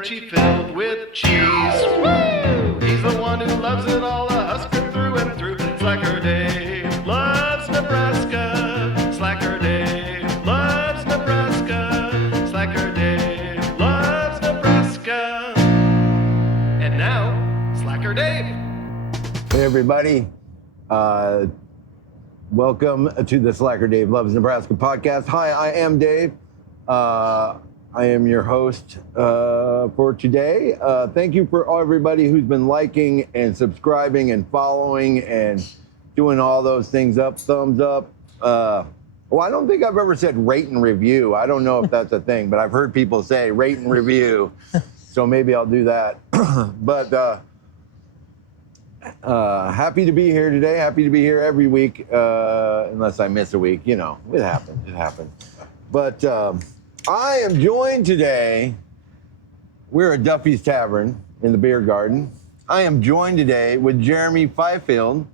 Frenchie filled with cheese. Woo! He's the one who loves it all, a Husker through and through. Slacker Dave loves Nebraska. Slacker Dave loves Nebraska. Slacker Dave loves Nebraska. And now, Slacker Dave. Hey everybody, welcome to the Slacker Dave Loves Nebraska podcast. Hi, I am Dave. I am your host for today. Thank you for everybody who's been liking and subscribing and following and doing all those things up, thumbs up. Well, I don't think I've ever said rate and review. I don't know if that's a thing, but I've heard people say rate and review. So maybe I'll do that. But happy to be here today. Happy to be here every week, unless I miss a week. You know, it happens. It happens. But I am joined today. We're at Duffy's Tavern in the beer garden. I am joined today with Jeremy Fifield.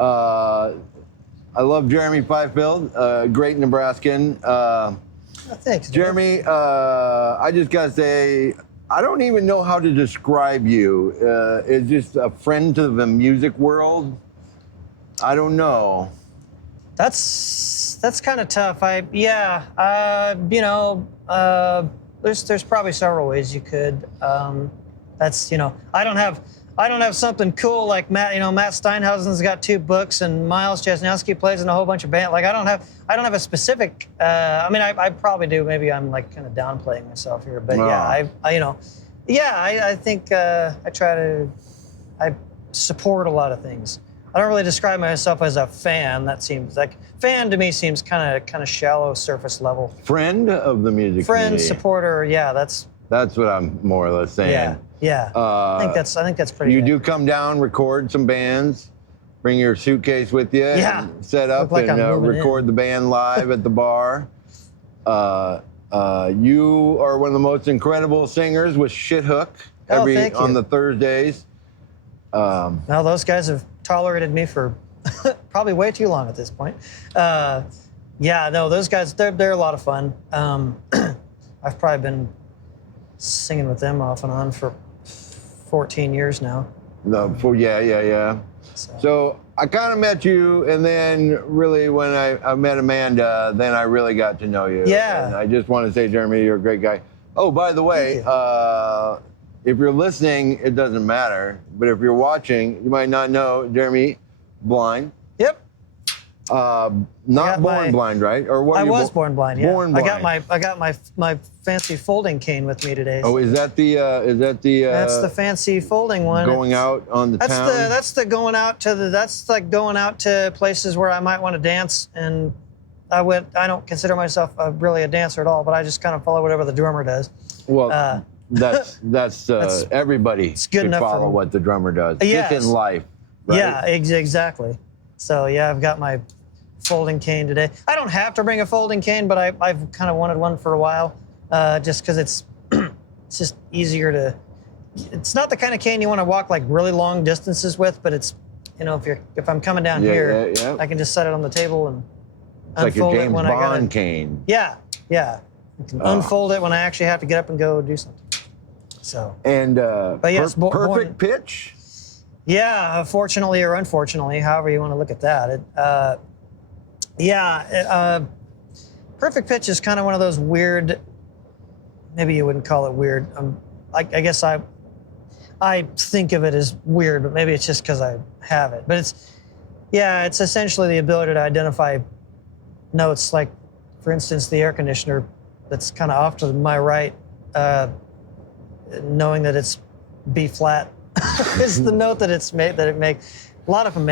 I love Jeremy Fifield, great Nebraskan. Thanks, Jeremy. I just gotta say, I don't even know how to describe you. It's just a friend to the music world. I don't know. That's kind of tough. There's probably several ways you could. I don't have something cool like Matt. Matt Steinhausen's got 2 books, and Miles Jesnowski plays in a whole bunch of bands. Like I don't have a specific. I probably do. Maybe I'm like kind of downplaying myself here, but I think I support a lot of things. I don't really describe myself as a fan. That seems like fan to me seems kind of shallow, surface level. Friend of the music Friend, community. supporter. Yeah, that's what I'm more or less saying. Yeah. I think that's pretty. You good. do come down, record some bands, bring your suitcase with you, and set up like and record the band live at the bar. You are one of the most incredible singers with Shithook on the Thursdays. Now those guys have tolerated me for probably way too long at this point. Those guys, they're a lot of fun. I've probably been singing with them off and on for 14 years now. So I kind of met you, and then really when I met Amanda, then I really got to know you. Yeah. And I just want to say, Jeremy, you're a great guy. Oh, by the way, if you're listening, it doesn't matter. But if you're watching, you might not know Jeremy, blind. Yep. Not born blind, right? Or what? I was born blind. Yeah. Born blind. I got my fancy folding cane with me today. Oh, is that the? That's the fancy folding one. Going out on the town. That's going out to places where I might want to dance, and I don't consider myself really a dancer at all, but I just kind of follow whatever the drummer does. Well, that's everybody should follow what the drummer does. Yes. Just in life. Right? Yeah, exactly. So I've got my folding cane today. I don't have to bring a folding cane, but I've kind of wanted one for a while, just because it's just easier to. It's not the kind of cane you want to walk like really long distances with, but it's if I'm coming down here, I can just set it on the table and it's unfold like your James it when Bond cane. Yeah. I can unfold it when I actually have to get up and go do something. So. And but yes, perfect pitch. Yeah, fortunately or unfortunately, however you want to look at that. Perfect pitch is kind of one of those weird. Maybe you wouldn't call it weird. I guess I think of it as weird, but maybe it's just because I have it. But it's essentially the ability to identify notes, like, for instance, the air conditioner that's kind of off to my right, knowing that it's B flat is the note that it makes. A lot of them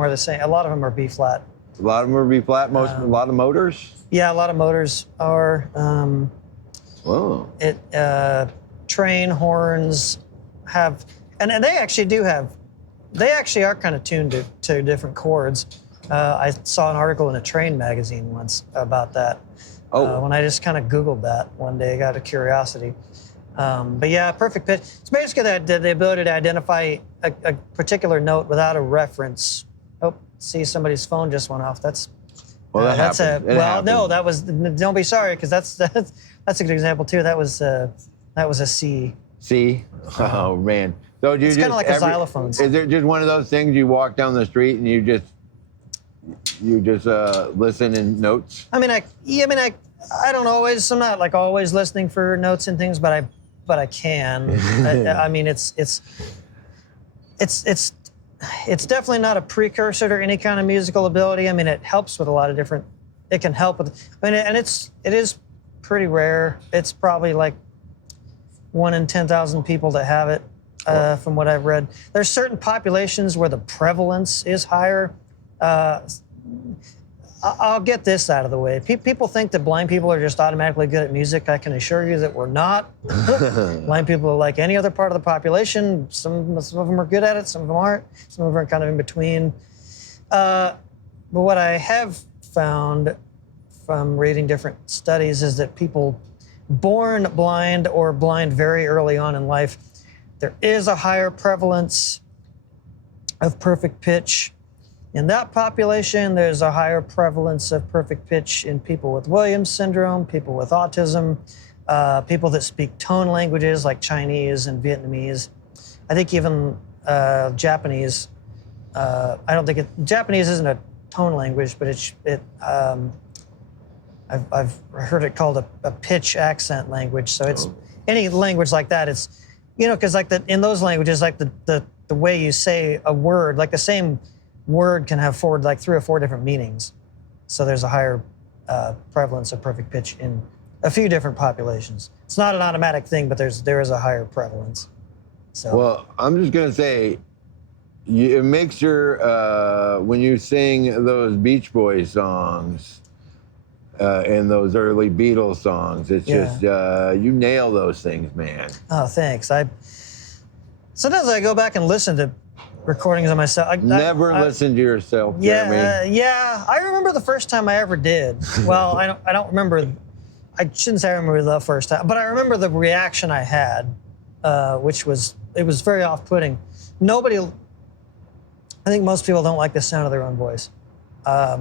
are the same. A lot of them are B flat. A lot of them are B flat. A lot of motors. Yeah, a lot of motors are. Whoa. Train horns have, and they actually do have. They actually are kind of tuned to different chords. I saw an article in a train magazine once about that. When I just kind of Googled that one day, out of curiosity. But yeah, perfect pitch. It's basically the ability to identify a particular note without a reference. Oh, see, somebody's phone just went off. That's Well, that happened. No, that was. Don't be sorry, because that's a good example too. That was That was a C. C? Oh, man. So It's kind of like a xylophone. Is it just one of those things you walk down the street and you just listen in notes? I don't always. I'm not like always listening for notes and things, but I can. I mean, it's definitely not a precursor to any kind of musical ability. I mean, it helps with a lot of different. It can help with. I mean, and it is pretty rare. It's probably like 1 in 10,000 people that have it, from what I've read. There's certain populations where the prevalence is higher. I'll get this out of the way. People think that blind people are just automatically good at music. I can assure you that we're not. Blind people are like any other part of the population. Some of them are good at it, some of them aren't. Some of them are kind of in between. But what I have found from reading different studies is that people born blind or blind very early on in life, there is a higher prevalence of perfect pitch. In that population, there's a higher prevalence of perfect pitch in people with Williams syndrome, people with autism, people that speak tone languages like Chinese and Vietnamese. I think even Japanese. Japanese isn't a tone language, but I've heard it called a pitch accent language. So it's any language like that. It's because in those languages, like the way you say a word, like the same word can have 3 or 4 different meanings. So there's a higher prevalence of perfect pitch in a few different populations. It's not an automatic thing, but there is a higher prevalence. So. Well, I'm just gonna say, it makes your when you sing those Beach Boys songs and those early Beatles songs, it's just you nail those things, man. Oh, thanks. Sometimes I go back and listen to recordings of myself. Never listen to yourself, Jeremy. Yeah. I remember the first time I ever did. Well, I don't remember. I shouldn't say I remember the first time, but I remember the reaction I had, which was very off-putting. I think most people don't like the sound of their own voice. Like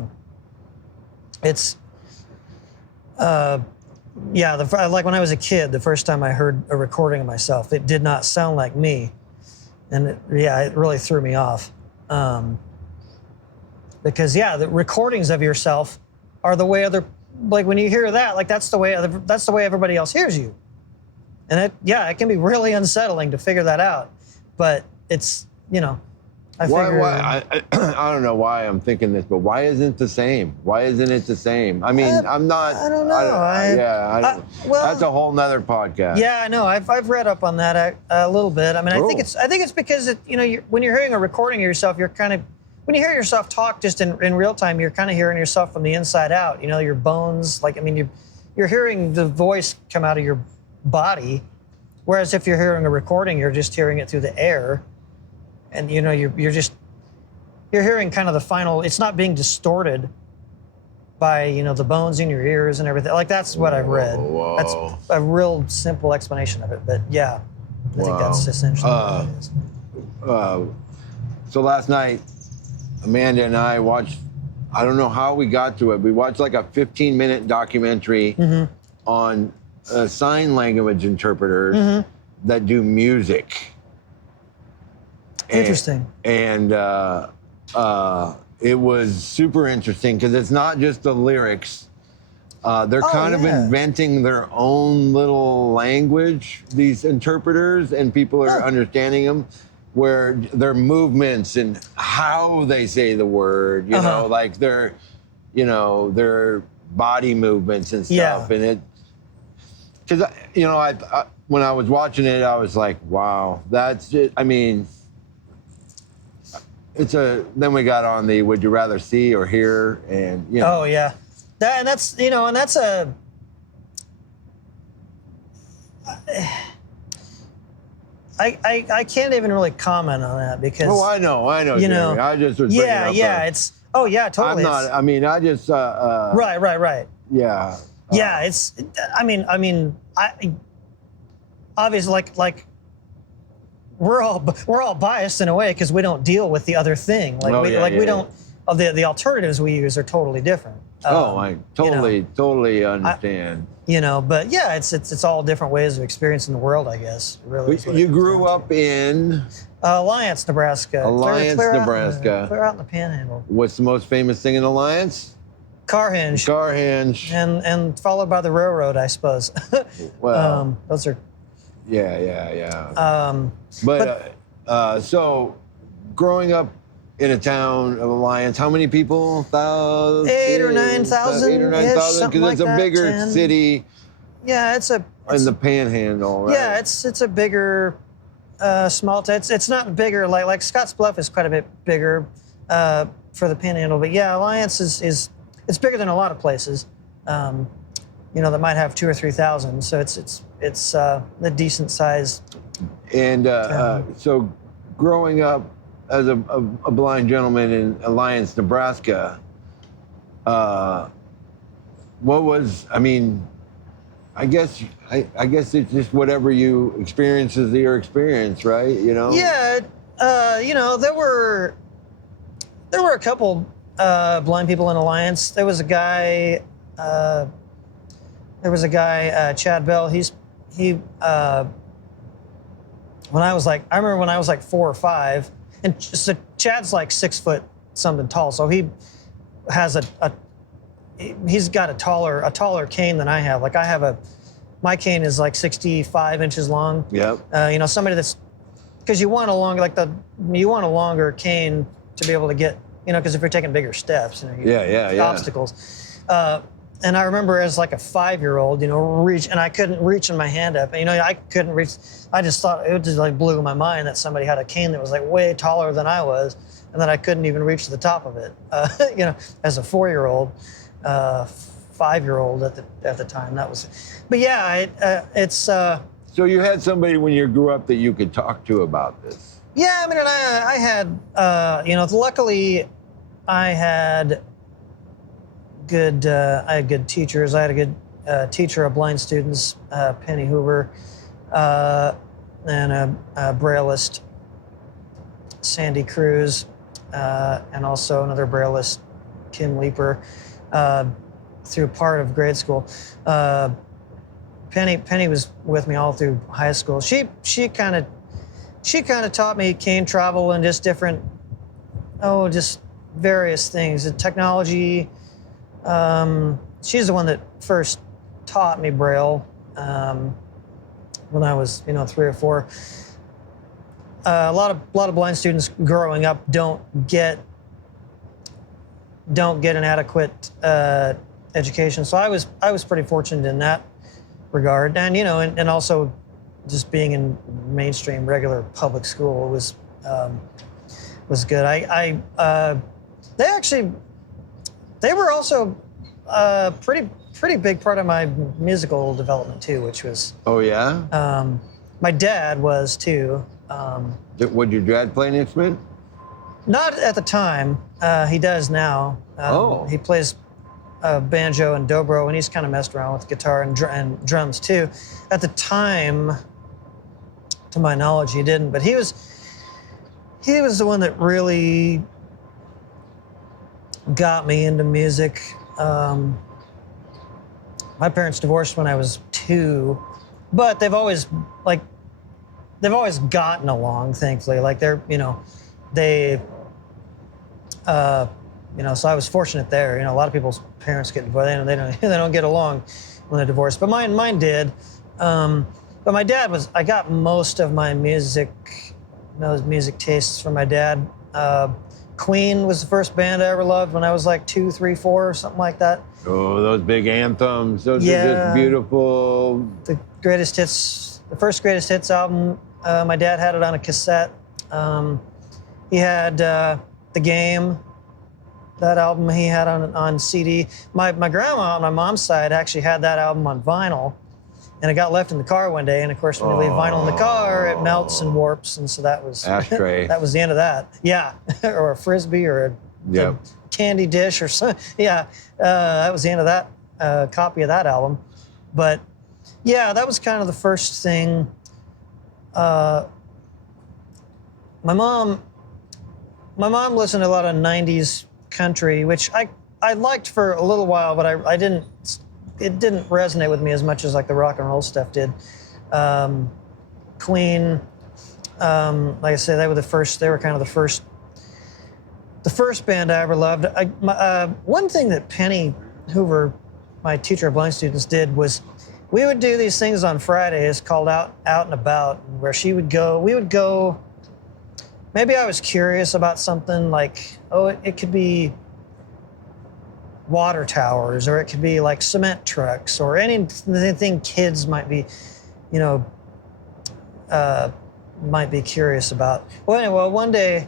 when I was a kid, the first time I heard a recording of myself, it did not sound like me. And it really threw me off. Because the recordings of yourself are the way when you hear that, that's the way everybody else hears you. And it can be really unsettling to figure that out. But it's, I don't know why I'm thinking this, but why isn't it the same? Why isn't it the same? I mean, I'm not. I don't know. That's a whole nother podcast. Yeah, I know. I've read up on that a little bit. I mean, I think it's because when you're hearing a recording of yourself, when you hear yourself talk just in real time, you're kind of hearing yourself from the inside out. Your bones, you're hearing the voice come out of your body, whereas if you're hearing a recording, you're just hearing it through the air. And you're hearing kind of the final. It's not being distorted by the bones in your ears and everything. That's what I've read. Whoa. That's a real simple explanation of it. But I think that's essentially what it is. So last night, Amanda and I watched. I don't know how we got to it. We watched like a 15-minute documentary on sign language interpreters that do music. Interesting. And it was super interesting because it's not just the lyrics. They're kind of inventing their own little language, these interpreters, and people are understanding them, where their movements and how they say the word, like their body movements and stuff. And it, because, I when I was watching it, I was like, wow, that's it. I mean, then we got on the would you rather see or hear, and Oh yeah, that's a. I can't even really comment on that because. Oh, I know, Jeremy. I just was bringing up. It's. Oh yeah, totally. I'm not. I mean, I just. Right. Yeah. It's. I mean, obviously, like. We're all biased in a way because we don't deal with the other thing. We the alternatives we use are totally different. I totally understand. But yeah, it's all different ways of experiencing the world, I guess. Really, is what You it comes grew down up in to. Alliance, Nebraska. Alliance, Nebraska. Clear out in the Panhandle. What's the most famous thing in Alliance? Car hinge. Car hinge. And followed by the railroad, I suppose. Well, those are. Yeah. So, growing up in a town of Alliance, how many people? 8,000 or 9,000. 8,000 or 9,000, because it's a bigger 10. city. Yeah, it's in the Panhandle, right? Yeah, it's a bigger small town. It's not bigger like Scotts Bluff is quite a bit bigger for the Panhandle, but yeah, Alliance is it's bigger than a lot of places. That might have 2,000 or 3,000. So it's a decent size. And so, growing up as a blind gentleman in Alliance, Nebraska, what was? I mean, I guess it's just whatever you experience is your experience, right? Yeah, there were a couple blind people in Alliance. There was a guy. Chad Bell. I remember when I was like 4 or 5, and so Chad's like 6 foot something tall, so he has he's got a taller cane than I have. Like my cane is like 65 inches long. Yep. Somebody that's, because you want a longer cane to be able to get, because if you're taking bigger steps, obstacles. And I remember as like a 5-year-old, and I couldn't reach in my hand up. And, I couldn't reach. I just thought it just like blew my mind that somebody had a cane that was like way taller than I was, and that I couldn't even reach to the top of it. As a 4-year-old, 5-year-old at the time. That was, but yeah, it's. So you had somebody when you grew up that you could talk to about this. Yeah, I mean, and I had, luckily, I had good teachers. I had a good teacher of blind students, Penny Hoover, and a Brailleist, Sandy Cruz, and also another Brailleist, Kim Leeper, through part of grade school. Penny was with me all through high school. She kind of taught me cane travel and just just various things. The technology. She's the one that first taught me Braille when I was 3 or 4. A lot of blind students growing up don't get an adequate education. So I was pretty fortunate in that regard, and and also just being in mainstream regular public school was good. They were also a pretty big part of my musical development too, which was. Oh yeah. My dad was too. Would your dad play an instrument? Not at the time. He does now. He plays banjo and dobro, and he's kind of messed around with guitar and drums too. At the time, to my knowledge, he didn't. But he was the one that really got me into music. My parents divorced when I was 2, but they've always gotten along, thankfully. Like so I was fortunate there. A lot of people's parents get divorced. They don't get along when they're divorced. But mine did. But my dad I got most of my music tastes from my dad. Queen was the first band I ever loved when I was like 2, 3, 4, or something like that. Oh, those big anthems. Those are just beautiful. The first greatest hits album, my dad had it on a cassette. He had The Game, that album he had on CD. My grandma on my mom's side actually had that album on vinyl, and it got left in the car one day. And of course, when you leave vinyl in the car, it melts and warps, and so that was ashtray. That was the end of that. Yeah, or a frisbee or a candy dish or something. Yeah, that was the end of that copy of that album. But yeah, that was kind of the first thing. My mom listened to a lot of 90s country, which I liked for a little while, but I didn't. It didn't resonate with me as much as like the rock and roll stuff did. Queen, like I said, they were the first. They were kind of the first band I ever loved. One thing that Penny Hoover, my teacher of blind students, did was we would do these things on Fridays called Out and About, where she would go. We would go. Maybe I was curious about something like, it could be water towers, or it could be like cement trucks, or anything kids might be, might be curious about. Well, anyway, one day,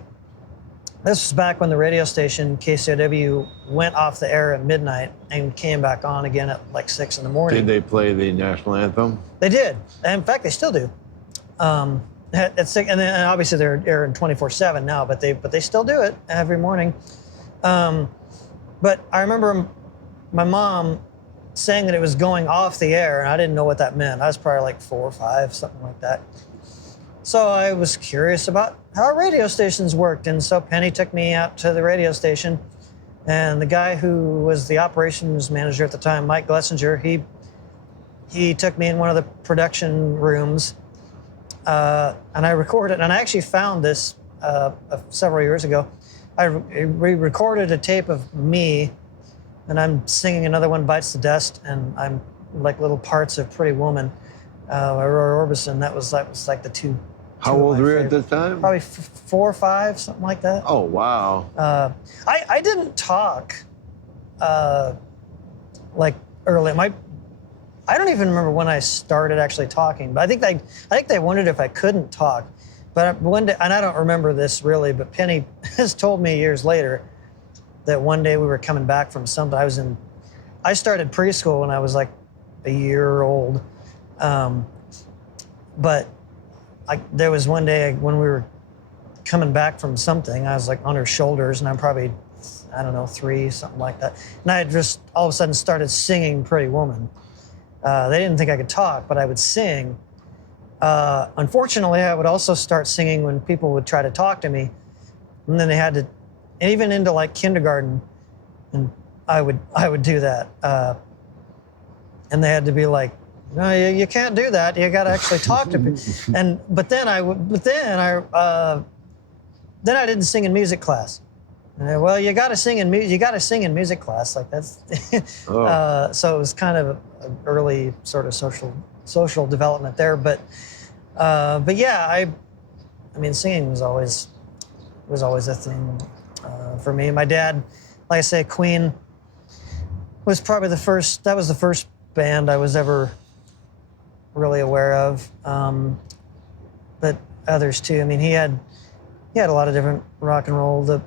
this was back when the radio station KCOW went off the air at midnight and came back on again at like 6 in the morning. Did they play the national anthem? They did. In fact, they still do. At 6, and then obviously they're airing 24/7 now, but they still do it every morning. But I remember my mom saying that it was going off the air, and I didn't know what that meant. I was probably like 4 or 5, something like that. So I was curious about how radio stations worked, and so Penny took me out to the radio station, and the guy who was the operations manager at the time, Mike Glessinger, he took me in one of the production rooms, and I recorded, and I actually found this several years ago. We recorded a tape of me, and I'm singing Another One Bites the Dust, and I'm like little parts of Pretty Woman, by Roy Orbison. That was like the two. How old were you at this time? Probably 4 or 5, something like that. Oh, wow. I didn't talk like early. I don't even remember when I started actually talking, but I think they wondered if I couldn't talk. But one day, and I don't remember this really, but Penny has told me years later that one day we were coming back from something. I started preschool when I was like a year old, but there was one day when we were coming back from something. I was like on her shoulders, and I'm probably, I don't know, 3, something like that. And I had just all of a sudden started singing Pretty Woman. They didn't think I could talk, but I would sing. Unfortunately, I would also start singing when people would try to talk to me, and then they had to, even into like kindergarten, and I would do that, and they had to be like, "No, you can't do that. You got to actually talk to people." Then I didn't sing in music class. Well, you got to sing in music class, like that's. So it was kind of an early sort of social development there, but yeah, I mean, singing was always a thing for me. My dad, like I say, Queen was probably the first. That was the first band I was ever really aware of, but others too. I mean, he had a lot of different rock and roll. The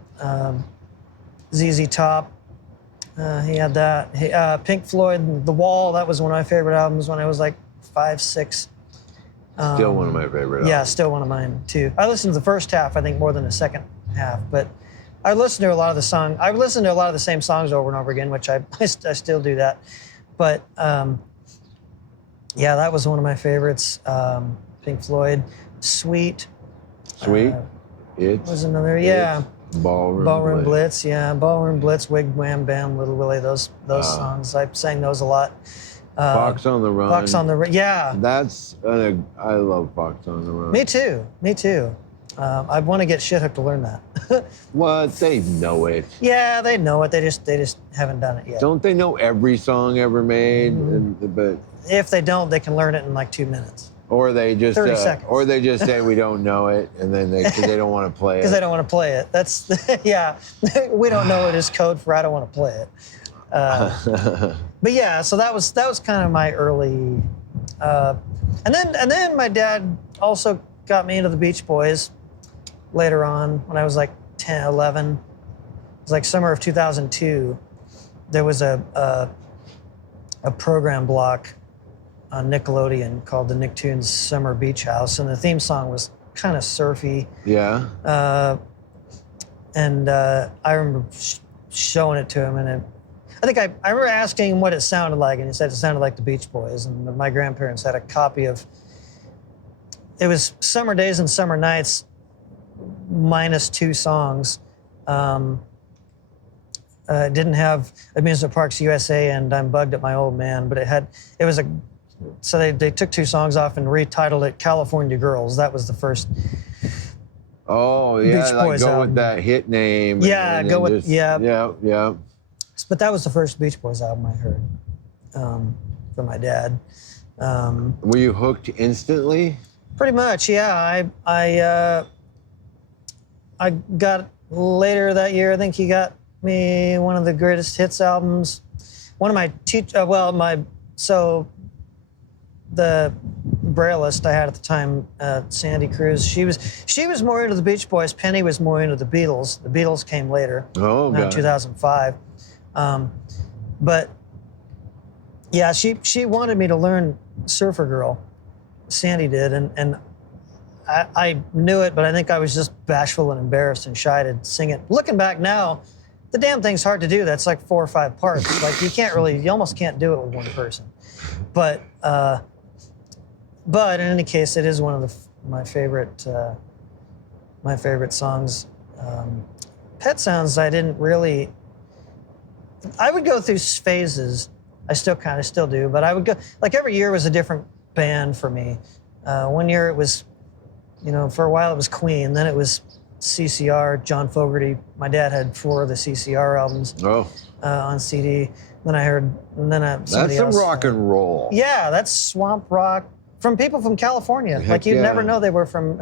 ZZ Top, he had that. Pink Floyd, The Wall. That was one of my favorite albums when I was like 5, 6. Still one of my favorite albums. Yeah, still one of mine too. I listened to the first half, I think, more than the second half, but I listened to a lot of the songs. I listened to a lot of the same songs over and over again, which I still do that. But yeah, that was one of my favorites. Pink Floyd, Sweet. Sweet. It was another. Yeah. Ballroom Blitz. Yeah, Ballroom Blitz, Wig Wham Bam, Little Willie. Those songs. I sang those a lot. Fox on the Run. Fox on the Run. Yeah. I love Fox on the Run. Me too. I want to get Shithook to learn that. What? They know it. Yeah, they know it. They just haven't done it yet. Don't they know every song ever made? Mm-hmm. But if they don't, they can learn it in like 2 minutes. Or they just 30 seconds. Or they just say we don't know it, and then they don't want to play it. Because they don't want to play it. That's yeah. We don't know it is code for I don't want to play it. But yeah, so that was kind of my early. And then my dad also got me into the Beach Boys later on when I was like 10, 11. It was like summer of 2002. There was a program block on Nickelodeon called the Nicktoons Summer Beach House, and the theme song was kind of surfy. Yeah. And I remember showing it to him, and I remember asking him what it sounded like, and he said it sounded like the Beach Boys. And my grandparents had a copy of. It was Summer Days and Summer Nights, minus 2 songs. It didn't have Amusement Parks USA and I'm Bugged at My Old Man, but so they took 2 songs off and retitled it California Girls. That was the first. Oh yeah, Beach like Boys go album. with that hit name. Yeah, and go with just, yeah. Yeah. But that was the first Beach Boys album I heard from my dad. Were you hooked instantly? Pretty much, yeah. I got later that year. I think he got me one of the greatest hits albums. One of my the Brailleist I had at the time, Sandy Cruz. She was more into the Beach Boys. Penny was more into the Beatles. The Beatles came later. Oh, Around God. 2005. But yeah, she wanted me to learn Surfer Girl. Sandy did, and I knew it, but I think I was just bashful and embarrassed and shy to sing it. Looking back now, the damn thing's hard to do. That's like 4 or 5 parts. Like you almost can't do it with one person. But in any case, it is one of my favorite songs. Pet Sounds, I would go through phases. I still do, but I would go, like every year was a different band for me. One year it was, for a while it was Queen, then it was CCR, John Fogerty. My dad had 4 of the CCR albums on CD. Then I heard, That's some rock and roll. Yeah, that's swamp rock from people from California. Heck like you'd yeah. never know they were from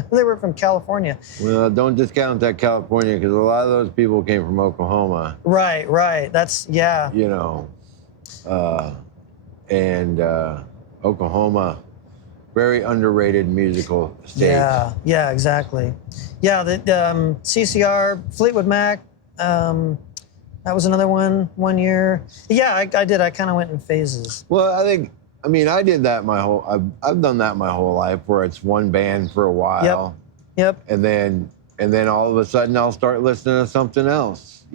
California. Well, don't discount that California because a lot of those people came from Oklahoma. Right. That's yeah. Oklahoma, very underrated musical state. Yeah, exactly. Yeah, the CCR, Fleetwood Mac, that was another one year. Yeah, I did. I kind of went in phases. Well, I did that I've done that my whole life where it's one band for a while. Yep. And then all of a sudden I'll start listening to something else,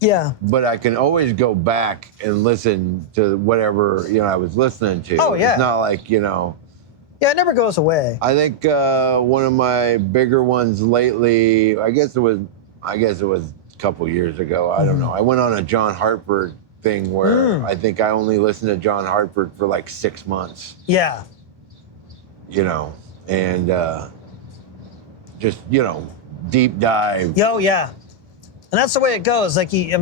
Yeah. But I can always go back and listen to whatever, I was listening to. Oh, yeah. It's not like, Yeah, it never goes away. I think one of my bigger ones lately, I guess it was a couple years ago. I don't know. I went on a John Hartford thing where I think I only listened to John Hartford for like 6 months. Yeah. And just, deep dive. Oh, yeah. And that's the way it goes. Like, a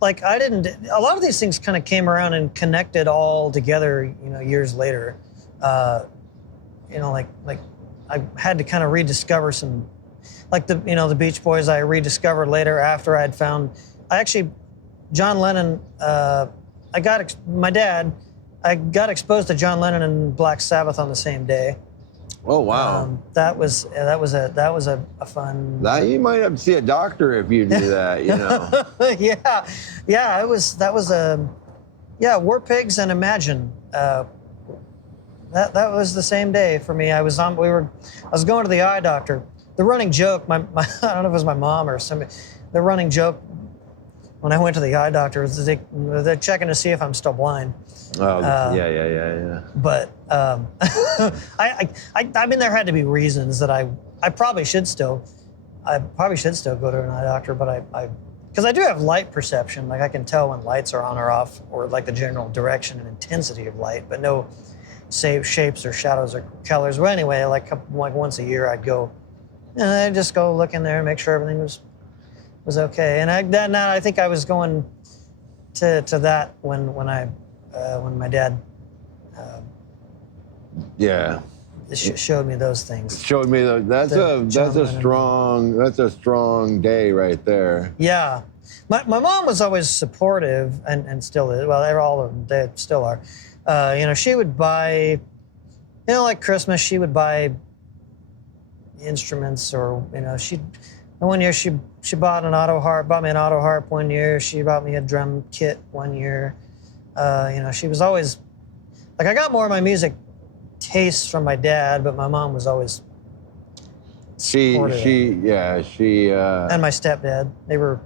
lot of these things kind of came around and connected all together, years later. Like I had to kind of rediscover some, like the Beach Boys I rediscovered later after I'd found, John Lennon, I got exposed to John Lennon and Black Sabbath on the same day. Oh, wow. That was a fun. You might have to see a doctor if you do that, Yeah, War Pigs and Imagine. That was the same day for me. I was going to the eye doctor. The running joke, my I don't know if it was my mom or somebody. The running joke when I went to the eye doctor was they're checking to see if I'm still blind. Oh, yeah. But there had to be reasons that I probably should still go to an eye doctor, but because I do have light perception. Like I can tell when lights are on or off, or like the general direction and intensity of light, but no shapes or shadows or colors. Well, anyway, like once a year I'd go, and I'd just go look in there and make sure everything was okay. And I think I was going to that when my dad showed me those things. Showed me that's a strong day right there. Yeah. My mom was always supportive and still is. Well, all of them, they still are. She would buy, like Christmas, she would buy instruments or, one year she bought me an auto harp one year. She bought me a drum kit one year. She was always, like, I got more of my music tastes from my dad, but my mom was always supportive. And my stepdad, they were.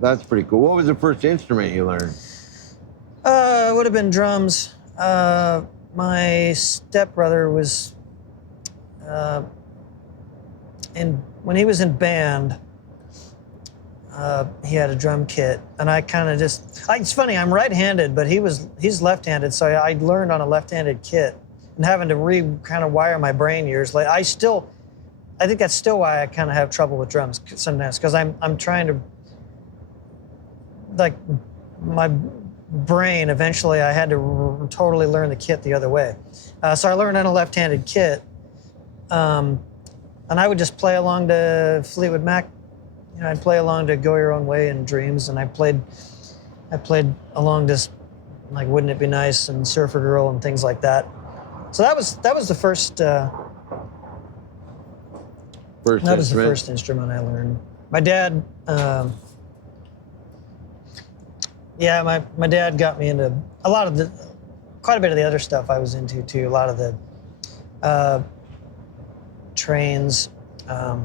That's pretty cool. What was the first instrument you learned? It would have been drums. My stepbrother was, when he was in band, he had a drum kit, and I kind of it's funny, I'm right-handed, but he's left-handed, so I learned on a left-handed kit, and having to kind of wire my brain years later. I think that's still why I kind of have trouble with drums sometimes, because I'm trying to, like, my brain, eventually I had to totally learn the kit the other way. So I learned on a left-handed kit, and I would just play along to Fleetwood Mac. You know, I'd play along to Go Your Own Way and Dreams, and I played along to, like, Wouldn't It Be Nice and Surfer Girl and things like that. So that was the first. That was the first instrument I learned. My dad, my dad got me into quite a bit of the other stuff I was into too. A lot of the trains. I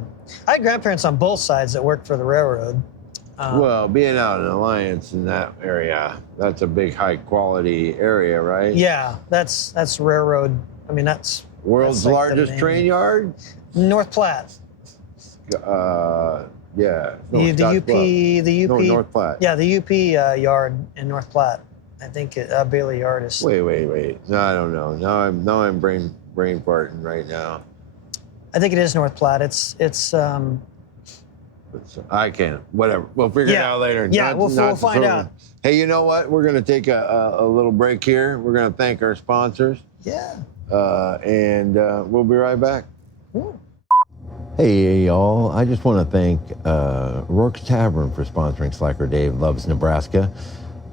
had grandparents on both sides that worked for the railroad. Well, being out in Alliance in that area, that's a big high quality area, right? Yeah, that's railroad. I mean, that's world's like largest train yard. North Platte. Yeah. The UP. No, North Platte. Yeah, the UP yard in North Platte. I think Bailey Yard is. Wait. No, I don't know. Now I'm brain farting right now. I think it is North Platte. It's. I can't. Whatever. We'll figure it out later. Yeah, we'll find out. Hey, you know what? We're gonna take a little break here. We're gonna thank our sponsors. Yeah. And we'll be right back. Cool. Hey, y'all. I just want to thank O'Rourke's Tavern for sponsoring Slacker Dave Loves Nebraska.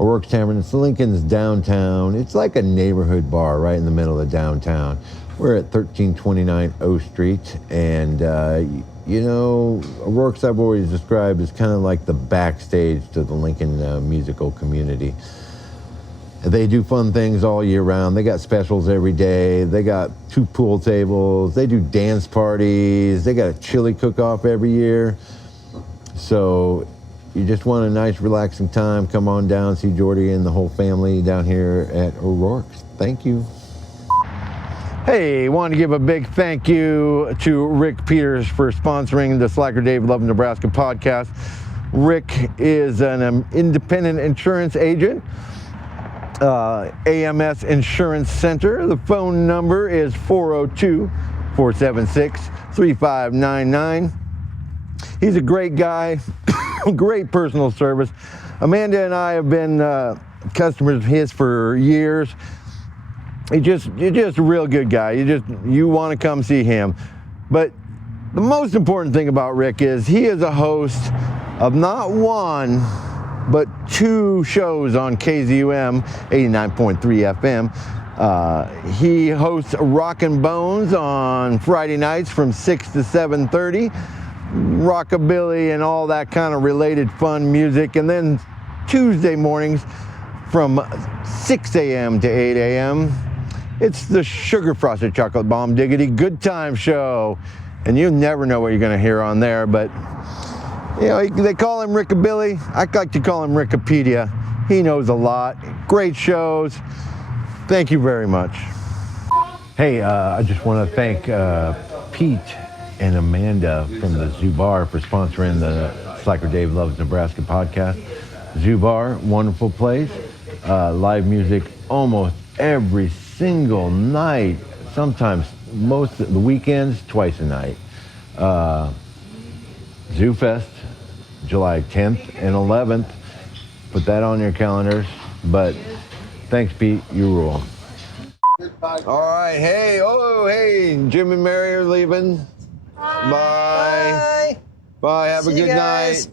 O'Rourke's Tavern, it's Lincoln's downtown. It's like a neighborhood bar right in the middle of downtown. We're at 1329 O Street, and O'Rourke's I've always described as kind of like the backstage to the Lincoln musical community. They do fun things all year round. They got specials every day. They got 2 pool tables. They do dance parties. They got a chili cook-off every year. So you just want a nice, relaxing time, come on down, see Jordy and the whole family down here at O'Rourke's. Thank you. Hey, want to give a big thank you to Rick Peters for sponsoring the Slacker Dave Loves Nebraska podcast. Rick is an independent insurance agent. AMS Insurance Center. The phone number is 402-476-3599. He's a great guy, great personal service. Amanda and I have been customers of his for years. You're just a real good guy. You want to come see him. But the most important thing about Rick is he is a host of not one, but 2 shows on KZUM 89.3 FM. He hosts Rockin' Bones on Friday nights from 6 to 7:30, rockabilly and all that kind of related fun music. And then Tuesday mornings from 6 a.m. to 8 a.m., it's the Sugar Frosted Chocolate Bomb Diggity Good Time Show. And you never know what you're going to hear on there, but they call him Rickabilly. I like to call him Rickopedia. He knows a lot. Great shows. Thank you very much. Hey, I just want to thank Pete and Amanda from the Zoo Bar for sponsoring the Slacker Dave Loves Nebraska podcast. Zoo Bar, wonderful place. Live music almost every single night. Sometimes most of the weekends, twice a night. Zoo Fest, July 10th and 11th. Put that on your calendars. But thanks, Pete. You rule. All right. Hey, Jim and Mary are leaving. Bye. Bye. Have a good night.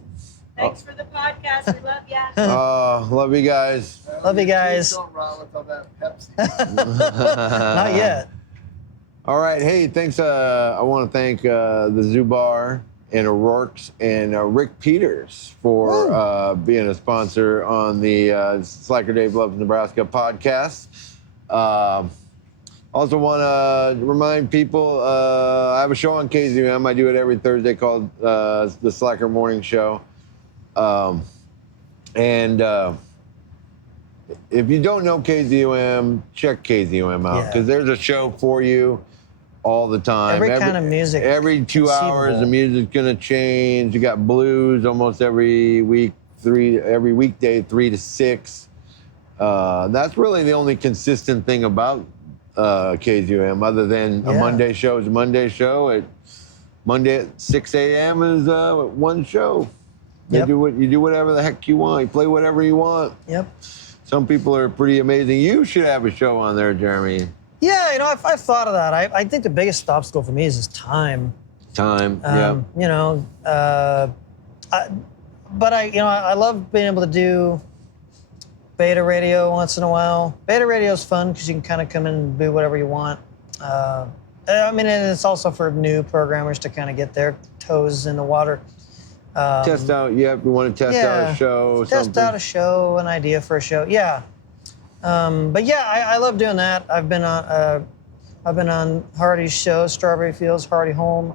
Thanks for the podcast. We love ya. Love you guys. Love you guys. Don't run with all that Pepsi. Not yet. All right. Hey, thanks. I want to thank the Zoo Bar and O'Rourke's and Rick Peters for being a sponsor on the Slacker Dave Loves Nebraska podcast. Also want to remind people, I have a show on KZUM. I do it every Thursday called the Slacker Morning Show. If you don't know KZUM, check KZUM out because there's a show for you. all the time. Every kind of music Every 2 hours, the conceivable. music's gonna change. You got blues almost every week, every weekday, 3 to 6. That's really the only consistent thing about KZUM, other than a Yeah. Monday show is a Monday show. Monday at 6 a.m. is one show. Yep. You do whatever the heck you want. You play whatever you want. Yep. Some people are pretty amazing. You should have a show on there, Jeremy. Yeah, I've thought of that. I think the biggest obstacle for me is just time. Time. You know, but I love being able to do beta radio once in a while. Beta radio is fun because you can kind of come in and do whatever you want. I mean, and it's also for new programmers to kind of get their toes in the water. Test out. Yeah, if you want to test out a show. Test something. out a show, an idea for a show. Yeah. But yeah, I love doing that. I've been on Hardy's show, Strawberry Fields, Hardy Home,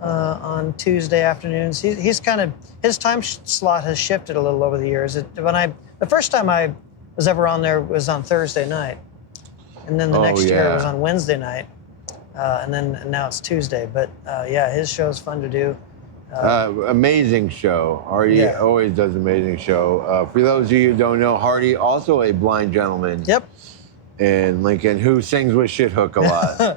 on Tuesday afternoons. He's kind of, his time slot has shifted a little over the years. The first time I was ever on there was on Thursday night, and then the next year it was on Wednesday night, and now it's Tuesday. But yeah, his show is fun to do. Amazing show. Hardy always does amazing show. For those of you who don't know, Hardy also a blind gentleman. Yep. In Lincoln, who sings with Shithook a lot.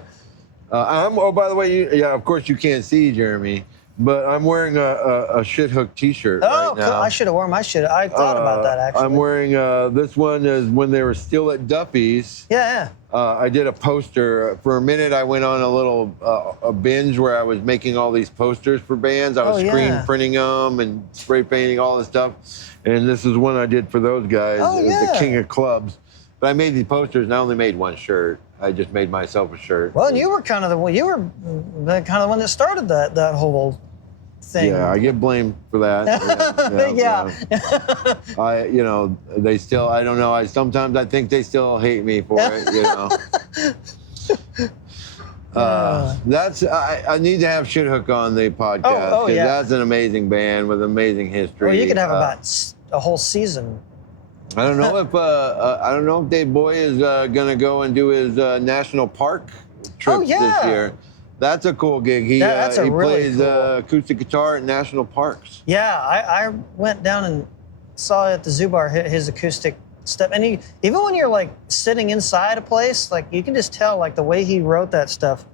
Oh, by the way, of course you can't see Jeremy, but I'm wearing a Shithook T-shirt right now. Cool. I should have worn my shit. I thought about that actually. I'm wearing this one is when they were still at Duffy's. Yeah. I did a poster. For a minute, I went on a little a binge where I was making all these posters for bands. I was screen printing them and spray painting all this stuff. And this is one I did for those guys. Oh, It was yeah. the King of Clubs. But I made these posters and I only made one shirt. I just made myself a shirt. Well, and you were kind of the one that started that whole thing. Yeah, I get blamed for that. They still, I don't know. Sometimes I think they still hate me for it, you know. I need to have Shithook on the podcast. Oh, yeah. That's an amazing band with amazing history. Well, you could have about a whole season. I don't know if Dave Boy is gonna go and do his national park trip this year. That's a cool gig. He plays acoustic guitar at national parks. Yeah, I went down and saw at the Zoo Bar his acoustic stuff, and even when you're like sitting inside a place, like you can just tell like the way he wrote that stuff.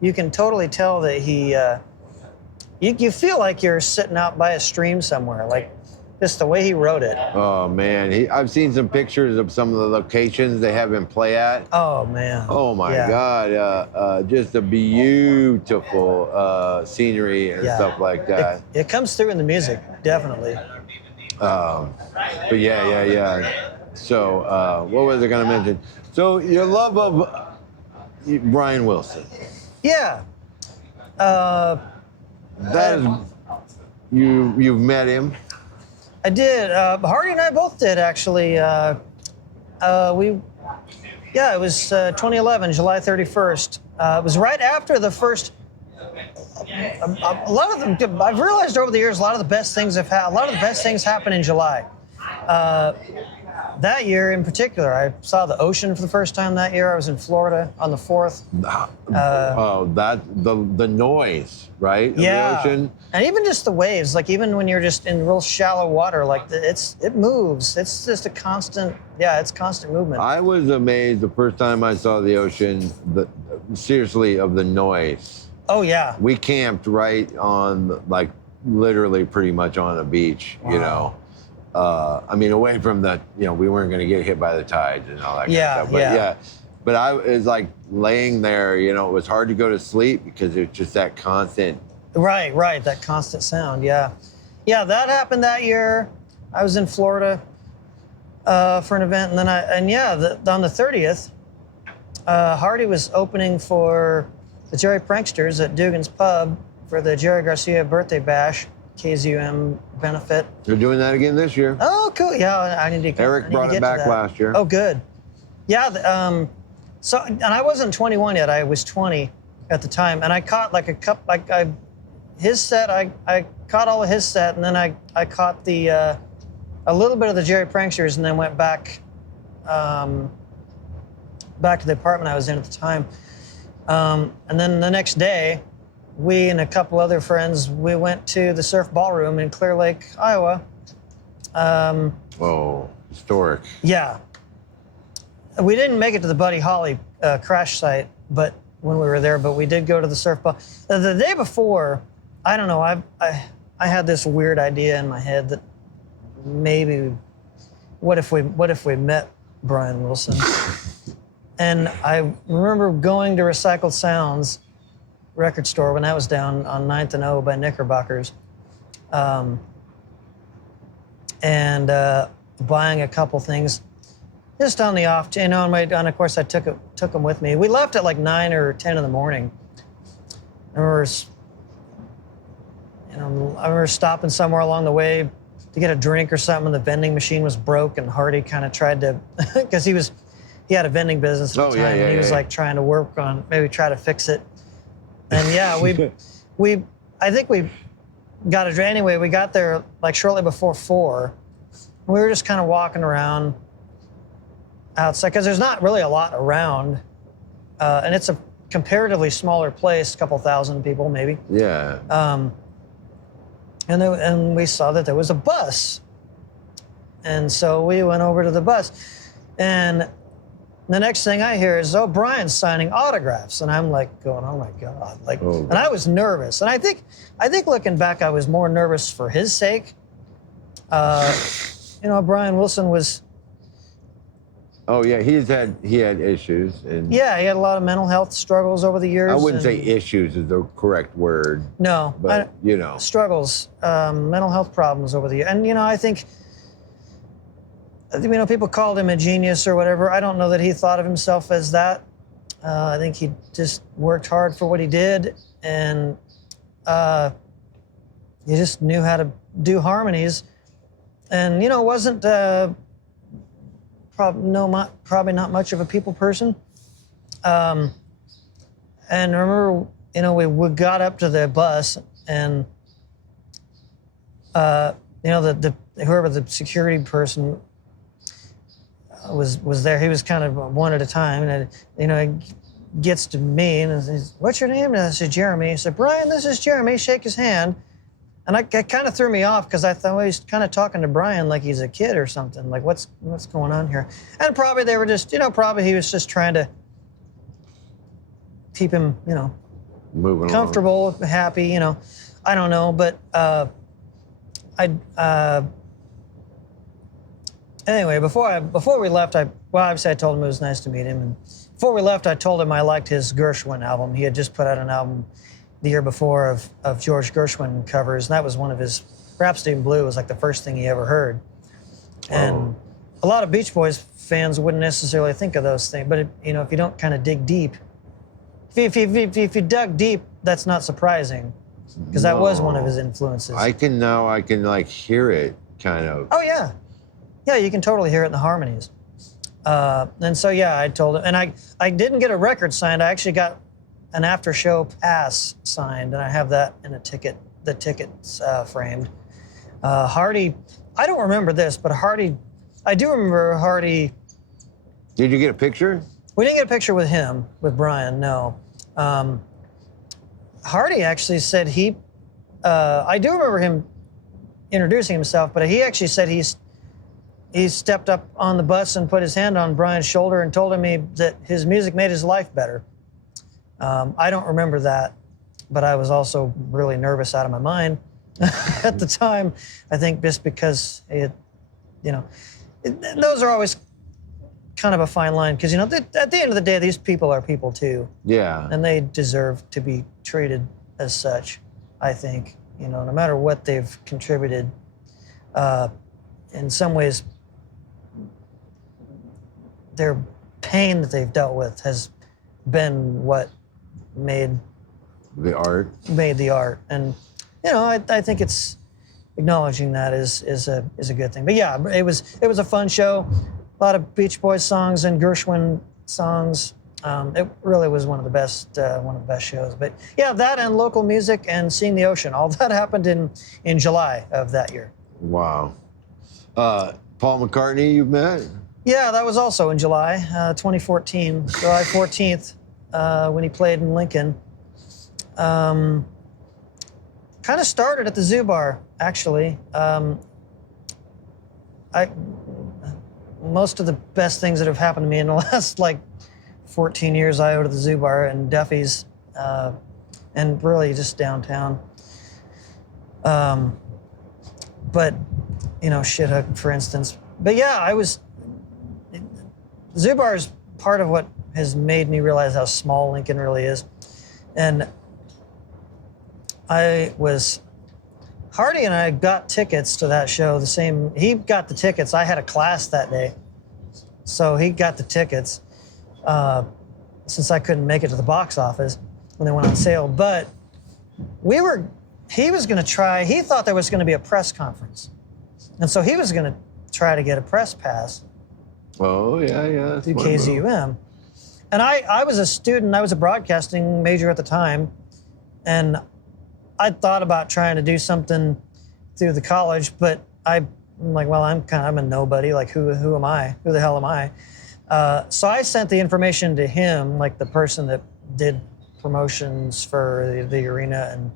You can totally tell that he. You feel like you're sitting out by a stream somewhere, like. Just the way he wrote it. Oh man, I've seen some pictures of some of the locations they have him play at. Oh man. Oh my God, just a beautiful scenery and stuff like that. It comes through in the music, definitely. But yeah. So what was I gonna mention? So your love of Brian Wilson. Yeah. That is, you've met him. I did. Hardy and I both did, actually. It was 2011, July 31st. It was right after the first. A lot of them. I've realized over the years, a lot of the best things happen in July. That year in particular, I saw the ocean for the first time that year. I was in Florida on the 4th. The noise, right? Yeah. Of the ocean. And even just the waves, like even when you're just in real shallow water, like it moves. It's just a constant, it's constant movement. I was amazed the first time I saw the ocean, seriously, of the noise. Oh yeah. We camped right on, like, literally pretty much on a beach, you know. I mean, away from the, we weren't going to get hit by the tides and all that kind of stuff. But but I was like laying there, it was hard to go to sleep because it's just that constant. Right, that constant sound, yeah. Yeah, that happened that year. I was in Florida for an event, and then on the 30th, Hardy was opening for the Jerry Pranksters at Dugan's Pub for the Jerry Garcia birthday bash. KZUM benefit. You're doing that again this year. Oh, cool. Yeah, I need to. Eric brought it back last year. Oh, good. Yeah. And I wasn't 21 yet. I was 20 at the time, and I caught like a cup. His set. I caught all of his set, and then I caught a little bit of the Jerry Pranksters, and then went back to the apartment I was in at the time. And then the next day, we and a couple other friends, we went to the Surf Ballroom in Clear Lake, Iowa. Whoa, historic. Yeah. We didn't make it to the Buddy Holly crash site, but when we were there, but we did go to the surf ball. The day before, I don't know, I had this weird idea in my head that maybe, what if we met Brian Wilson? And I remember going to Recycled Sounds record store when that was down on 9th and O by Knickerbockers, and buying a couple things just on the off, and of course I took them with me. We left at like 9 or 10 in the morning. I remember stopping somewhere along the way to get a drink or something, and the vending machine was broke, and Hardy kind of tried to, because he had a vending business at the time, and he was like trying to work on, maybe try to fix it. And yeah, I think we got a drink. Anyway, we got there like shortly before 4. We were just kind of walking around outside, because there's not really a lot around, and it's a comparatively smaller place, a couple thousand people maybe. Yeah. And we saw that there was a bus, and so we went over to the bus, and the next thing I hear is, oh, Brian's signing autographs, and I'm like going, oh my God, like, and I was nervous, and I think looking back, I was more nervous for his sake. Brian Wilson was. Oh yeah, he had issues, and Yeah, he had a lot of mental health struggles over the years. I wouldn't say issues is the correct word. No, but struggles, mental health problems over the years, and I think people called him a genius or whatever. I don't know that he thought of himself as that. I think he just worked hard for what he did, and he just knew how to do harmonies, and wasn't. Probably not much of a people person. And remember, we got up to the bus, and whoever the security person was there, he was kind of one at a time, and he gets to me and says, "What's your name?" And I said, "Jeremy." He said, "Brian, this is Jeremy." Shake his hand. And it kind of threw me off, because I thought, well, he's kind of talking to Brian like he's a kid or something. Like, what's going on here? And probably they were just, probably he was just trying to keep him, moving comfortable, along. happy, I don't know. But anyway, before we left, obviously I told him it was nice to meet him. And before we left, I told him I liked his Gershwin album. He had just put out an album the year before of George Gershwin covers, and that was one of his. Rhapsody in Blue was like the first thing he ever heard. And a lot of Beach Boys fans wouldn't necessarily think of those things, but if you don't kind of dig deep, if you dug deep, that's not surprising, because that was one of his influences. I can like hear it kind of. Oh yeah, you can totally hear it in the harmonies. And so yeah, I told him, and I didn't get a record signed. I actually got an after-show pass signed, and I have that in the tickets framed. Hardy, I don't remember this, but Hardy, I do remember Hardy. Did you get a picture? We didn't get a picture with him, with Brian, no. Hardy actually said I do remember him introducing himself, but he actually said he stepped up on the bus and put his hand on Brian's shoulder and told him that his music made his life better. I don't remember that, but I was also really nervous out of my mind at the time. I think just because those are always kind of a fine line, because at the end of the day, these people are people too. Yeah. And they deserve to be treated as such, I think. No matter what they've contributed, in some ways, their pain that they've dealt with has been what made the art. And I think it's acknowledging that is a good thing. But yeah, it was a fun show. A lot of Beach Boys songs and Gershwin songs. It really was one of the best shows. But yeah, that and local music and seeing the ocean, all that happened in July of that year. Wow. Paul McCartney, you've met? Yeah, that was also in July 2014, July 14th. when he played in Lincoln. Kind of started at the Zoo Bar, actually. Most of the best things that have happened to me in the last 14 years I owe to the Zoo Bar and Duffy's, and really just downtown. But Shithook, for instance. But yeah, Zoo Bar is part of what has made me realize how small Lincoln really is. And Hardy and I got tickets to that show he got the tickets. I had a class that day. So he got the tickets since I couldn't make it to the box office when they went on sale. But he was going to try, he thought there was going to be a press conference. And so he was going to try to get a press pass. Oh, yeah. To KZUM. And I was a student, I was a broadcasting major at the time. And I thought about trying to do something through the college, but I'm like, well, I'm a nobody. Who am I? Who the hell am I? So I sent the information to him, the person that did promotions for the arena, and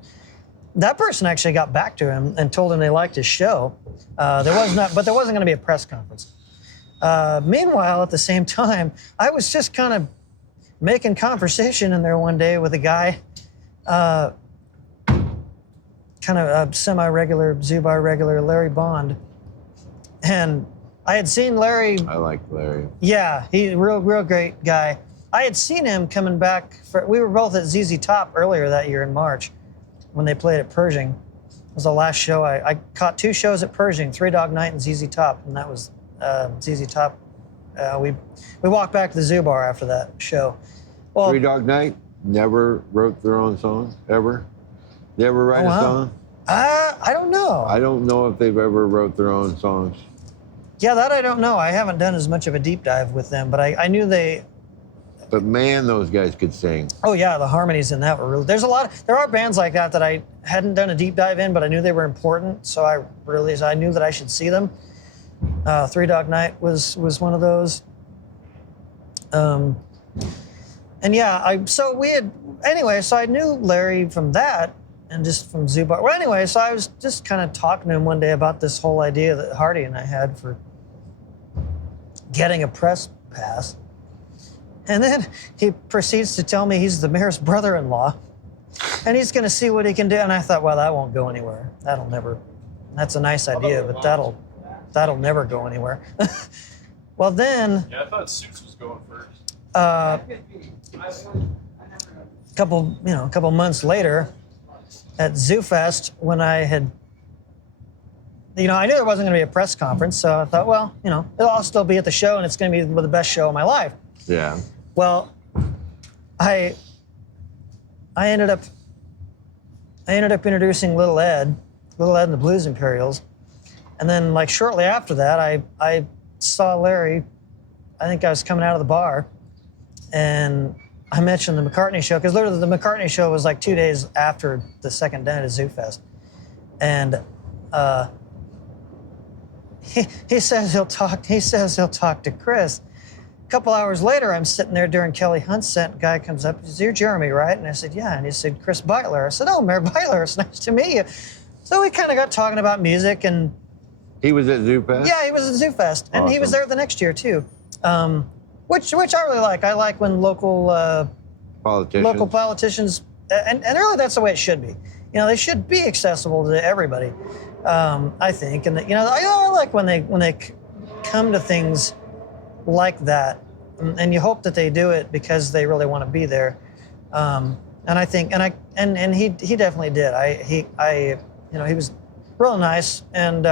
that person actually got back to him and told him they liked his show. But there wasn't going to be a press conference. Meanwhile, at the same time, I was just kind of making conversation in there one day with a guy, kind of a semi-regular, Zoo Bar regular, Larry Bond. And I had seen Larry. I like Larry. Yeah, he's a real great guy. I had seen him coming back. We were both at ZZ Top earlier that year in March when they played at Pershing. It was the last show. I caught 2 shows at Pershing, Three Dog Night and ZZ Top, and that was ZZ Top. We walked back to the Zoo Bar after that show. Well, Three Dog Night never wrote their own song, ever? They ever write a song? I don't know. I don't know if they've ever wrote their own songs. Yeah, that I don't know. I haven't done as much of a deep dive with them, but I knew they. But man, those guys could sing. Oh yeah, the harmonies in that were really. There are bands like that I hadn't done a deep dive in, but I knew they were important, so I knew that I should see them. Three Dog Night was one of those. And yeah, so I knew Larry from that and just from Zoo Bar. Well, anyway, so I was just kind of talking to him one day about this whole idea that Hardy and I had for getting a press pass. And then he proceeds to tell me he's the mayor's brother-in-law and he's going to see what he can do. And I thought, well, that won't go anywhere. That's a nice idea, but that'll never go anywhere. Well, then. Yeah, I thought Suits was going first. A couple months later at Zoo Fest, when I had, I knew there wasn't going to be a press conference, so I thought, well, I'll still be at the show and it's going to be the best show of my life. Yeah. Well, I ended up introducing Little Ed and the Blues Imperials, and then shortly after that, I saw Larry. I think I was coming out of the bar, and I mentioned the McCartney show, because literally the McCartney show was 2 days after the second night at Zoo Fest. And he says he'll talk to Chris. A couple hours later, I'm sitting there during Kelly Hunt's set. A guy comes up, he says, "You're Jeremy, right?" And I said, "Yeah." And he said, "Chris Beitler." I said, "Oh, Mayor Beitler, it's nice to meet you." So we kind of got talking about music, and he was at Zoo Fest? Yeah, he was at Zoo Fest, and he was there the next year too. Which I really like. I like when local politicians, and really that's the way it should be. They should be accessible to everybody. I think, and I like when they come to things like that, and you hope that they do it because they really want to be there. And I think, and he definitely did. He was real nice, and.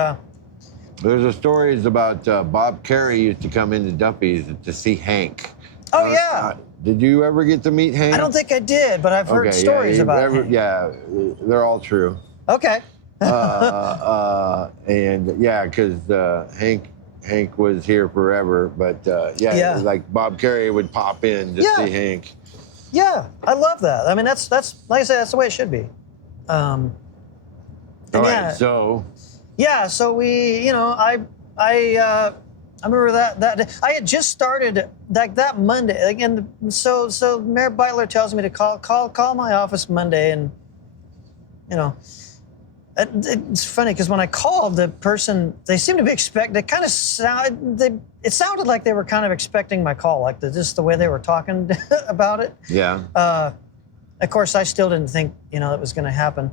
There's a stories about Bob Carey used to come into Duffy's to see Hank. Oh, yeah. Did you ever get to meet Hank? I don't think I did, but I've heard stories about Hank. Yeah, they're all true. Okay. And yeah, because Hank was here forever, but Bob Carey would pop in to see Hank. Yeah, I love that. I mean, that's like I said, that's the way it should be. All right, so. Yeah, so we, I I remember that I had just started that Monday. Again, so Mayor Beitler tells me to call my office Monday, and it's funny because when I called, the person, they seemed to be it sounded like they were kind of expecting my call, like just the way they were talking about it. Yeah. Of course, I still didn't think it was going to happen.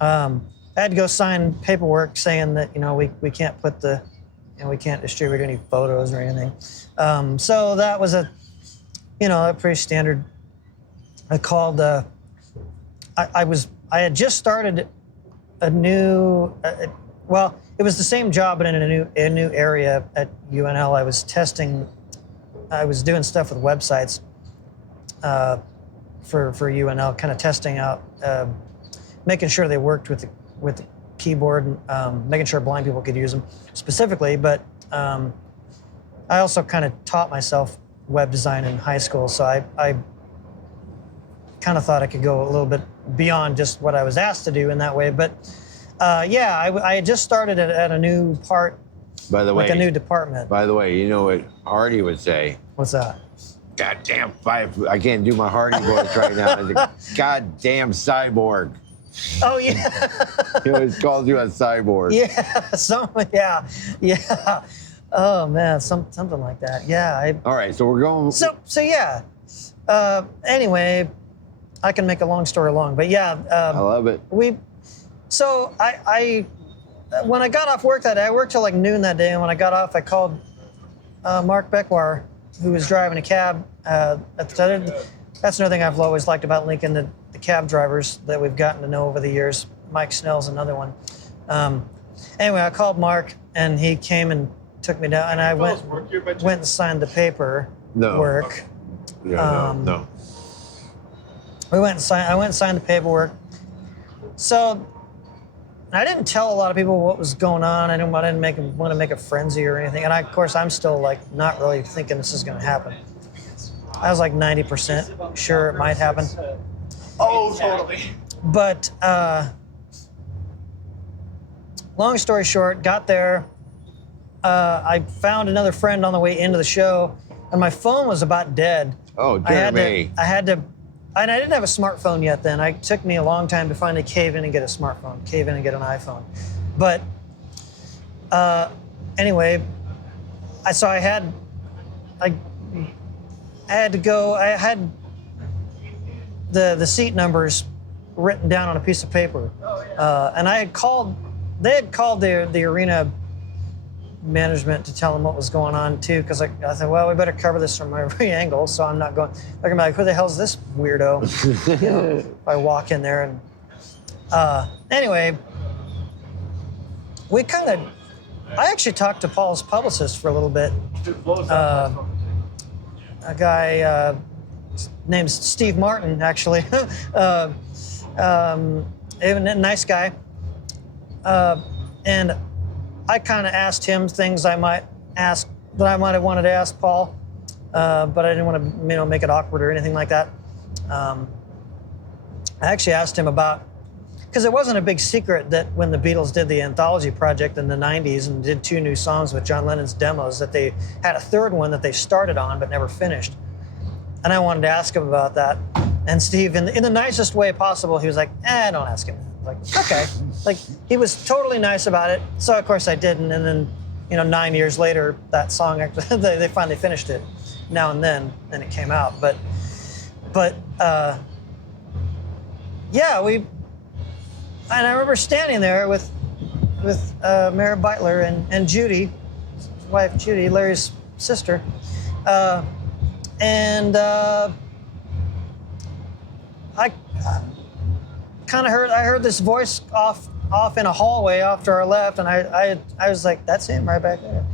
I had to go sign paperwork saying that we can't put we can't distribute any photos or anything. So that was a pretty standard. I called. I had just started a new. It was the same job, but in a new area at UNL. I was testing. I was doing stuff with websites for UNL, kind of testing out, making sure they worked with the keyboard, making sure blind people could use them specifically. But I also kind of taught myself web design in high school, so I kind of thought I could go a little bit beyond just what I was asked to do in that way. But I had just started at a new part, By the way, like a new department. By the way, you know what Hardy would say? What's that? Goddamn, I can't do my Hardy voice right now. It's a goddamn cyborg. Oh yeah. He always calls you a cyborg. Yeah, yeah. Oh man, something like that. Yeah. All right, so we're going. So yeah. Anyway, I can make a long story long, but yeah. I love it. So I when I got off work that day, I worked till like noon that day, and when I got off, I called Mark Beckwar, who was driving a cab. That's another thing I've always liked about Lincoln, the cab drivers that we've gotten to know over the years. Mike Snell's another one. Anyway, I called Mark, and he came and took me down, and I went and signed the paper. No. Work. Yeah, no. I went and signed the paperwork. So I didn't tell a lot of people what was going on. I didn't want to make a frenzy or anything. And of course, I'm still like not really thinking this is going to happen. I was like 90% sure it might happen. Oh, totally. But long story short, got there. I found another friend on the way into the show, and my phone was about dead. Oh, Jeremy. I had to, and I didn't have a smartphone yet then. It took me a long time to finally cave in and get an iPhone. But anyway, I had to go. I had the seat numbers written down on a piece of paper, and I had called. They had called the arena management to tell them what was going on too, because I thought, well, we better cover this from every angle, so I'm not going. They're gonna be like, who the hell is this weirdo? If I walk in there and anyway, I actually talked to Paul's publicist for a little bit. A guy named Steve Martin, actually. A nice guy. And I kind of asked him things I might have wanted to ask Paul, but I didn't want to, make it awkward or anything like that. I actually asked him about, because it wasn't a big secret that when the Beatles did the anthology project in the 90s and did 2 new songs with John Lennon's demos, that they had a third one that they started on but never finished. And I wanted to ask him about that. And Steve, in the nicest way possible, he was like, don't ask him. Like, okay. Like, he was totally nice about it. So, of course, I didn't. And then, 9 years later, that song, actually, they finally finished it Now and Then, and it came out. But yeah, and I remember standing there with Mayor Beitler and Judy, his wife Judy, Larry's sister, and I kind of heard this voice off in a hallway after I left, and I was like, that's him right back there.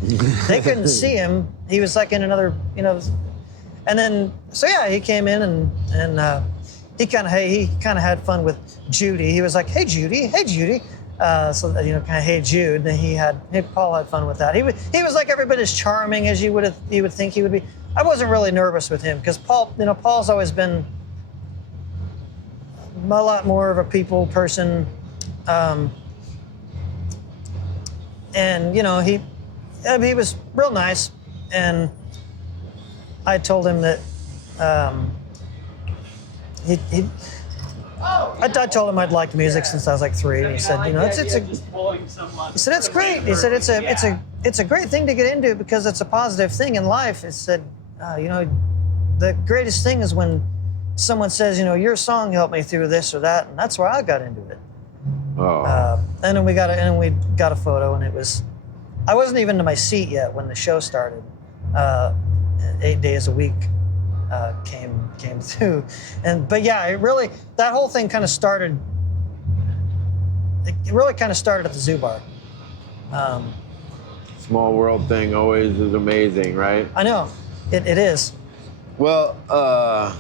They couldn't see him. He was like in another, and then so yeah, he came in and he kind of had fun with Judy. He was like, hey Judy. So kind of hey Jude. And Paul had fun with that. He was like every bit as charming as you would think he would be. I wasn't really nervous with him because Paul's always been a lot more of a people person, and he was real nice, and I told him that I told him I'd liked music since I was like 3, and he said, you know, he said it's great. He said it's a great thing to get into because it's a positive thing in life. He said, you know, the greatest thing is when someone says, you know, your song helped me through this or that, and that's where I got into it. Oh. And then we got a photo, and it was, I wasn't even in my seat yet when the show started. 8 days a week came through, but yeah, it really, that whole thing kind of started. It really kind of started at the Zoo Bar. Small world thing always is amazing, right? I know, it is. Well, I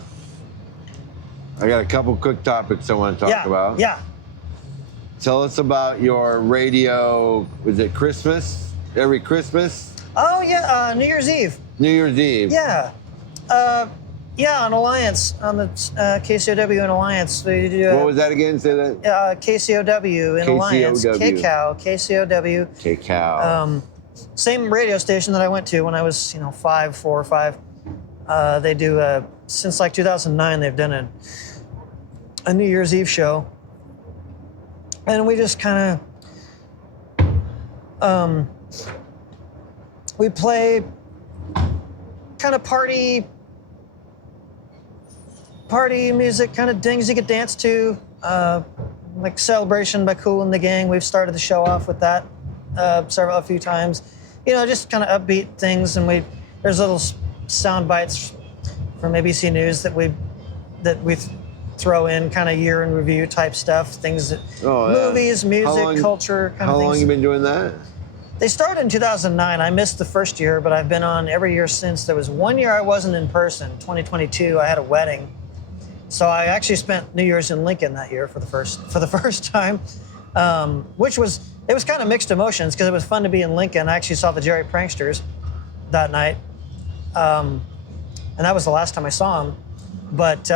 got a couple quick topics I want to talk about. Yeah. Tell us about your radio. Was it Christmas? Every Christmas? Oh yeah, New Year's Eve. New Year's Eve. Yeah. On Alliance, on the KCOW in Alliance. They do, What was that again? Say that. KCOW in Alliance. KCOW. KCOW. KCOW. Same radio station that I went to when I was, 4 or 5. They do, since like 2009, they've done a New Year's Eve show. And we just kind of, we play kind of party music, kind of things you could dance to, like Celebration by Kool and the Gang. We've started the show off with that a few times. Just kind of upbeat things, and there's little sound bites from ABC News that we throw in, kind of year in review type stuff, things that movies, music, culture, kind of things. How long you been doing that? They started in 2009. I missed the first year, but I've been on every year since. There was 1 year I wasn't in person, 2022. I had a wedding. So I actually spent New Year's in Lincoln that year for the first time, which was kind of mixed emotions because it was fun to be in Lincoln. I actually saw the Jerry Pranksters that night, and that was the last time I saw them. But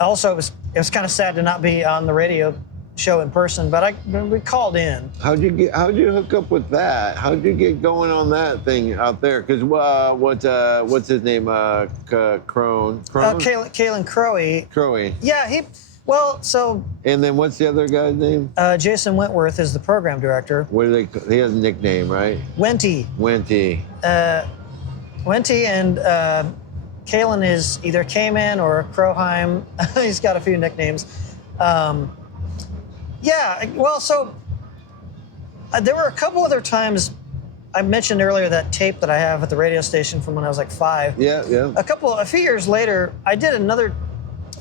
also it was kind of sad to not be on the radio show in person. But we called in. How'd you hook up with that? How'd you get going on that thing out there? Because what's his name? Crone. Kalen Crowe. Crowe. Yeah, And then what's the other guy's name? Jason Wentworth is the program director. What do they? He has a nickname, right? Wenty. Wenty. Wenty and Kalen is either K-Man or Crowheim. He's got a few nicknames. There were a couple other times. I mentioned earlier that tape that I have at the radio station from when I was like 5. Yeah. A few years later, I did another.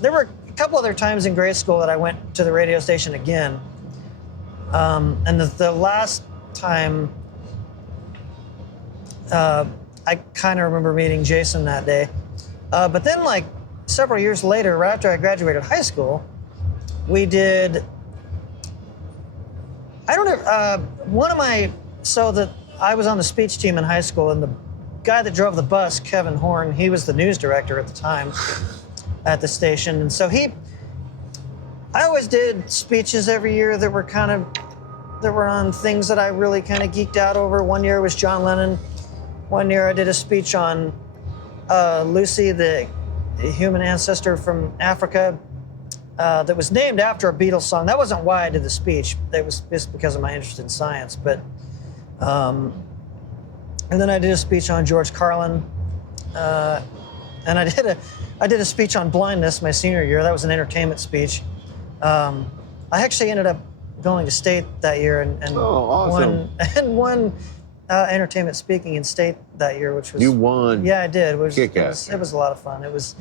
There were a couple other times in grade school that I went to the radio station again. And the last time, I kind of remember meeting Jason that day. But then, like several years later, right after I graduated high school, we did. I don't know. I was on the speech team in high school, and the guy that drove the bus, Kevin Horn, he was the news director at the time at the station, and so I always did speeches every year that were on things that I really kind of geeked out over. One year was John Lennon. One year I did a speech on Lucy, the human ancestor from Africa. That was named after a Beatles song. That wasn't why I did the speech. It was just because of my interest in science. But, and then I did a speech on George Carlin, and I did a speech on blindness my senior year. That was an entertainment speech. I actually ended up going to state that year and awesome. won entertainment speaking in state that year, which was you won. Yeah, I did. It was a lot of fun. It was.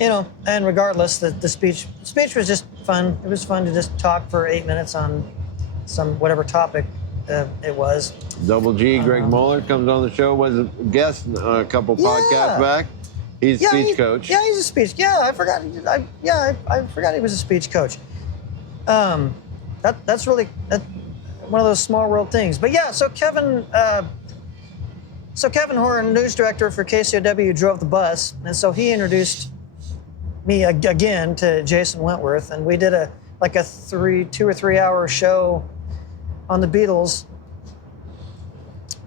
And regardless, the speech was just fun. It was fun to just talk for 8 minutes on some whatever topic it was. Double G, Greg Mueller comes on the show, was a guest on a couple podcasts back. He's a speech coach. Yeah, he's a speech. Yeah, I forgot. I forgot he was a speech coach. That's really one of those small world things. But yeah, so Kevin Horn, news director for KCOW, drove the bus, and so he introduced me again to Jason Wentworth, and we did a 2 or 3 hour show on the Beatles.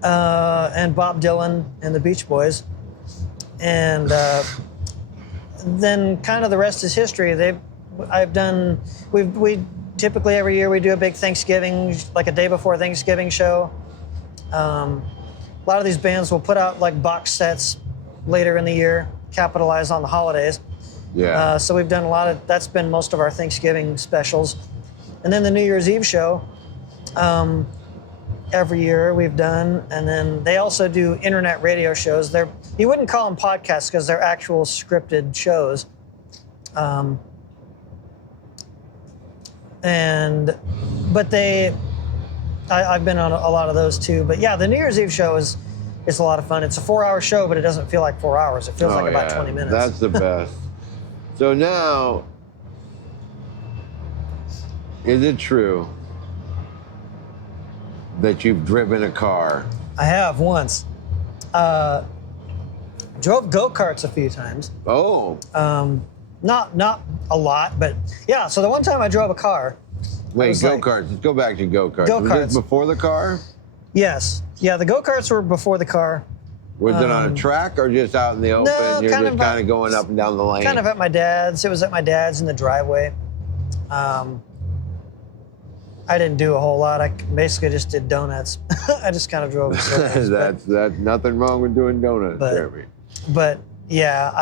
and Bob Dylan and the Beach Boys. And then kind of the rest is history. We typically every year we do a big Thanksgiving, like a day before Thanksgiving show. A lot of these bands will put out like box sets later in the year, capitalize on the holidays. Yeah. So we've done that's been most of our Thanksgiving specials. And then the New Year's Eve show, every year we've done. And then they also do internet radio shows. You wouldn't call them podcasts because they're actual scripted shows. I've been on a lot of those too. But yeah, the New Year's Eve show is a lot of fun. It's a 4-hour show, but it doesn't feel like 4 hours. It feels like about 20 minutes. That's the best. So now, is it true that you've driven a car? I have once. Drove go-karts a few times. Oh. Not a lot, but yeah. So the one time I drove a car. Wait, go-karts. Let's go back to go-karts. Go-karts. Was this before the car? Yes. Yeah, the go-karts were before the car. Was it on a track or just out in the open? You're kind just kind of going up and down the lane? Kind of at my dad's. It was at my dad's in the driveway. I didn't do a whole lot. I basically just did donuts. I just kind of drove in circles. That's nothing wrong with doing donuts, Jeremy. But yeah,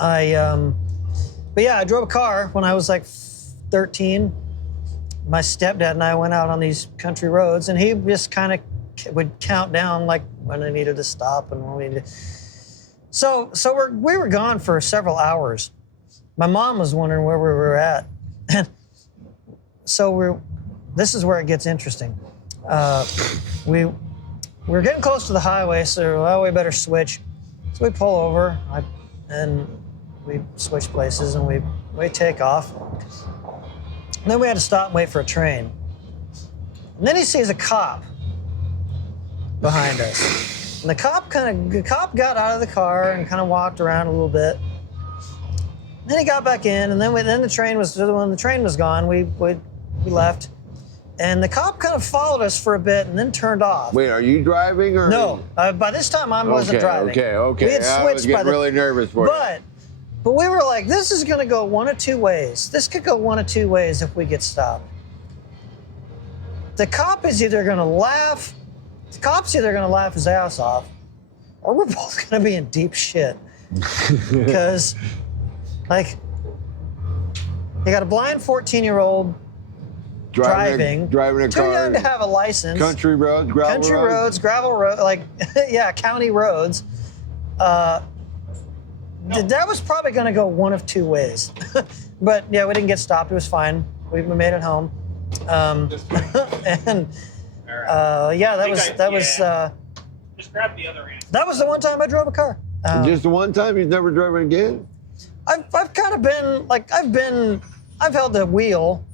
I drove a car when I was like 13. My stepdad and I went out on these country roads, and he just kind of would count down like when I needed to stop and when we needed. So we were gone for several hours. My mom was wondering where we were at, and so this is where it gets interesting. We were getting close to the highway, so we better switch. So we pull over, and we switch places, and we take off. And then we had to stop and wait for a train. And then he sees a cop behind us. And the cop got out of the car and kind of walked around a little bit. Then he got back in, and then when the train was gone, we left. And the cop kind of followed us for a bit and then turned off. Wait, are you driving or? No, by this time I wasn't driving. Okay. We had switched. I was getting really nervous for you. But we were like, this is going to go one of two ways. This could go one of two ways if we get stopped. The cop is either going to laugh. The cop's either going to laugh his ass off, or we're both going to be in deep shit. Because, like, you got a blind 14-year-old driving a car. Too young to have a license. Country roads, gravel roads, like, yeah, county roads. That was probably going to go one of two ways. But yeah, we didn't get stopped. It was fine. We made it home. And just grab the other end. that was the one time I drove a car. Just the one time? You've never driven again? I've kind of been like I've held the wheel.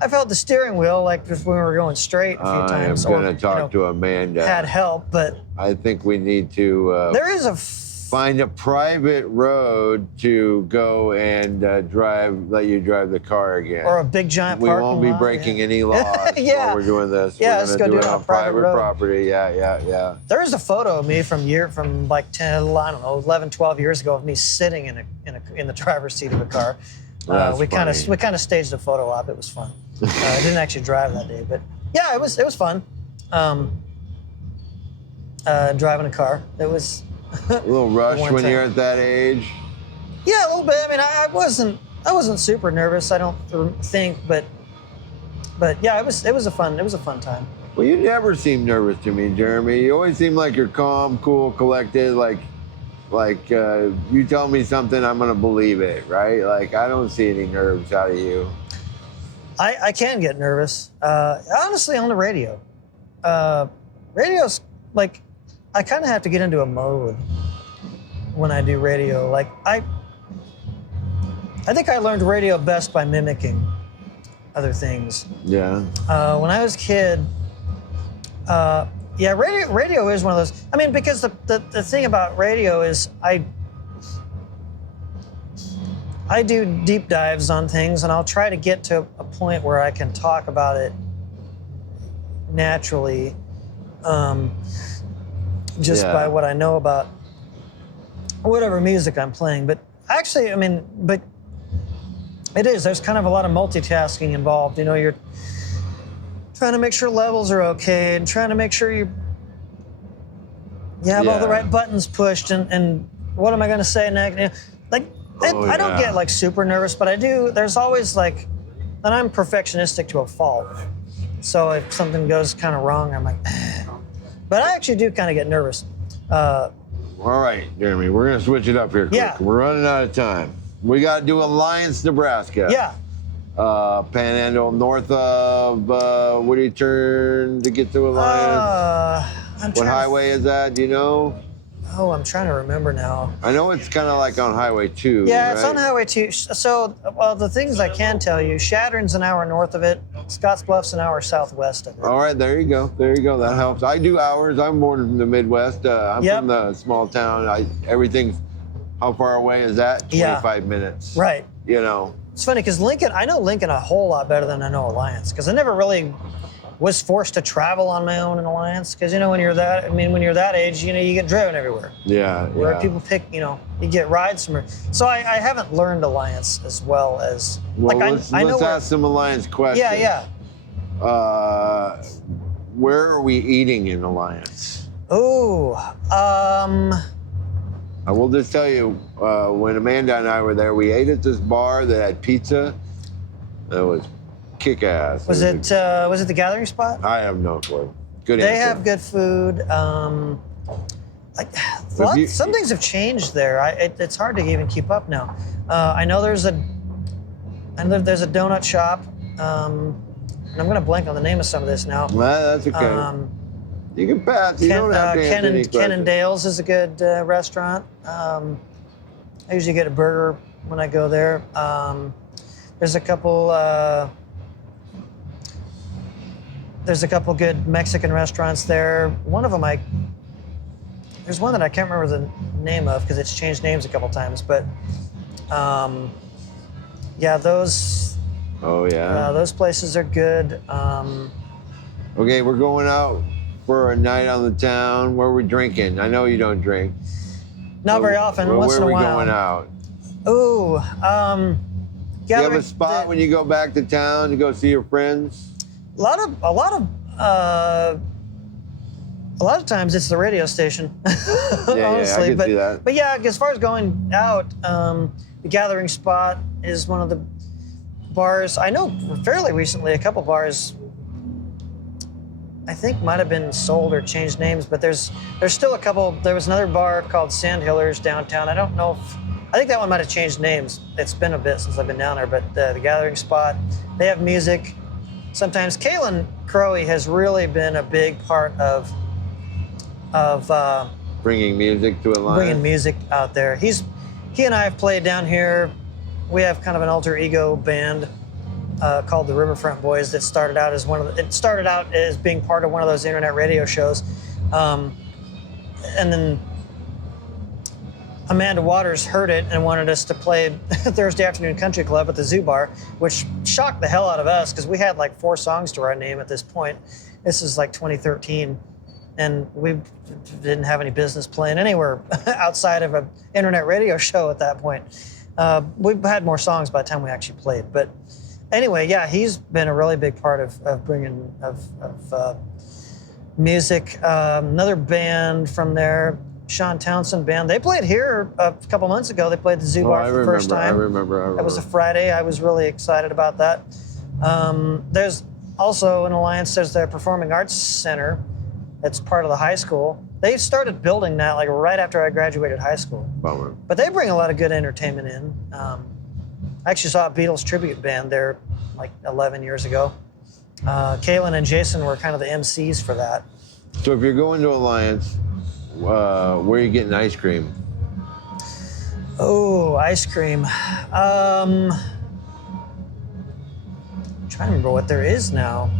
I've held the steering wheel like just when we were going straight a few times. I'm going to talk to Amanda. Had help, but I think we need to there is find a private road to go and let you drive the car again. Or a big giant parking lot. We won't be breaking any laws while we're doing this. Yeah, we're let's go do it on private road. Property. Yeah. There is a photo of me from like 11, 12 years ago of me sitting in the driver's seat of a car. We kind of staged a photo op. It was fun. I didn't actually drive that day, but yeah, it was fun. Driving a car. It was a little rush when you're at that age. Yeah, a little bit. I mean, I wasn't super nervous. I don't think, but yeah, it was a fun time. Well, you never seem nervous to me, Jeremy. You always seem like you're calm, cool, collected. Like you tell me something, I'm gonna believe it, right? Like I don't see any nerves out of you. I can get nervous. Honestly, on the radio. Radio's like, I kind of have to get into a mode when I do radio. Like I think I learned radio best by mimicking other things. Yeah. When I was a kid, radio is one of those. I mean, because the thing about radio is I do deep dives on things, and I'll try to get to a point where I can talk about it naturally. just Yeah. by what I know about whatever music I'm playing. But actually, I mean, but it is. There's kind of a lot of multitasking involved. You know, you're trying to make sure levels are okay and trying to make sure you have all the Yeah. right buttons pushed and what am I going to say next? You know, like, I don't yeah. get like super nervous, but I do. There's always like, and I'm perfectionistic to a fault. So if something goes kind of wrong, I'm like, but I actually do kind of get nervous. All right, Jeremy, we're gonna switch it up here quick. Yeah. We're running out of time. We got to do Alliance, Nebraska. Yeah. Panhandle, north of, where do you turn to get to Alliance? I'm What trying to- highway is that? Do you know? Oh, I'm trying to remember now. I know it's kind of like on Highway 2. Yeah, it's right? on Highway 2. So, well, the things I can tell you, Shattern's an hour north of it. Scottsbluff's an hour southwest of it. All right, there you go. There you go. That helps. I do hours. I'm born from the Midwest. I'm Yep. from the small town. Everything's, how far away is that? Yeah. 25 minutes. Right. You know. It's funny because Lincoln, I know Lincoln a whole lot better than I know Alliance because I never really was forced to travel on my own in Alliance because, you know, when you're that age, you know, you get driven everywhere. Yeah. Where yeah. people pick, you know, you get rides from her. So I haven't learned Alliance as well as, Well, like, let's I know where, ask some Alliance questions. yeah. Where are we eating in Alliance? Oh, I will just tell you, when Amanda and I were there, we ate at this bar that had pizza. That was kick-ass. was it the Gathering Spot? I have no clue. Good They answer. have good food. Like you- some things have changed there. It's hard to even keep up now. I know there's a donut shop. And I'm going to blank on the name of some of this now. Well, that's okay. You can pass. You don't have to answer any Ken and questions. Dale's is a good restaurant. I usually get a burger when I go there. There's a couple. There's a couple good Mexican restaurants there. One of them there's one that I can't remember the name of because it's changed names a couple times. But yeah, those Oh, yeah. those places are good. Okay, we're going out for a night on the town. Where are we drinking? I know you don't drink. Not very often. Where Once in a are we while. going out? Ooh, Do you have a spot when you go back to town to go see your friends? A lot of times it's the radio station. Yeah, honestly, I can but see that. but yeah, as far as going out, the Gathering Spot is one of the bars. I know fairly recently a couple bars I think might have been sold or changed names, but there's still a couple. There was another bar called Sandhillers downtown. I don't know if I think that one might have changed names. It's been a bit since I've been down there, but the Gathering Spot, they have music. Sometimes Kaylin Crowley has really been a big part of Bringing music to Alliance? bringing music out there. He and I have played down here. We have kind of an alter ego band called the Riverfront Boys that started out as being part of one of those internet radio shows, and then Amanda Waters heard it and wanted us to play Thursday Afternoon Country Club at the Zoo Bar, which shocked the hell out of us because we had like 4 songs to our name at this point. This is like 2013, and we didn't have any business playing anywhere outside of an internet radio show at that point. We had more songs by the time we actually played, but anyway, yeah, he's been a really big part of bringing music. Another band from there, Sean Townsend Band. They played here a couple months ago. They played the Zoo Bar for the first time. I remember. That was a Friday. I was really excited about that. There's also in Alliance, there's the Performing Arts Center. That's part of the high school. They started building that like right after I graduated high school. Bummer. But they bring a lot of good entertainment in. I actually saw a Beatles tribute band there like 11 years ago. Kaylin and Jason were kind of the MCs for that. So if you're going to Alliance, where are you getting ice cream? Oh, ice cream. I'm trying to remember what there is now.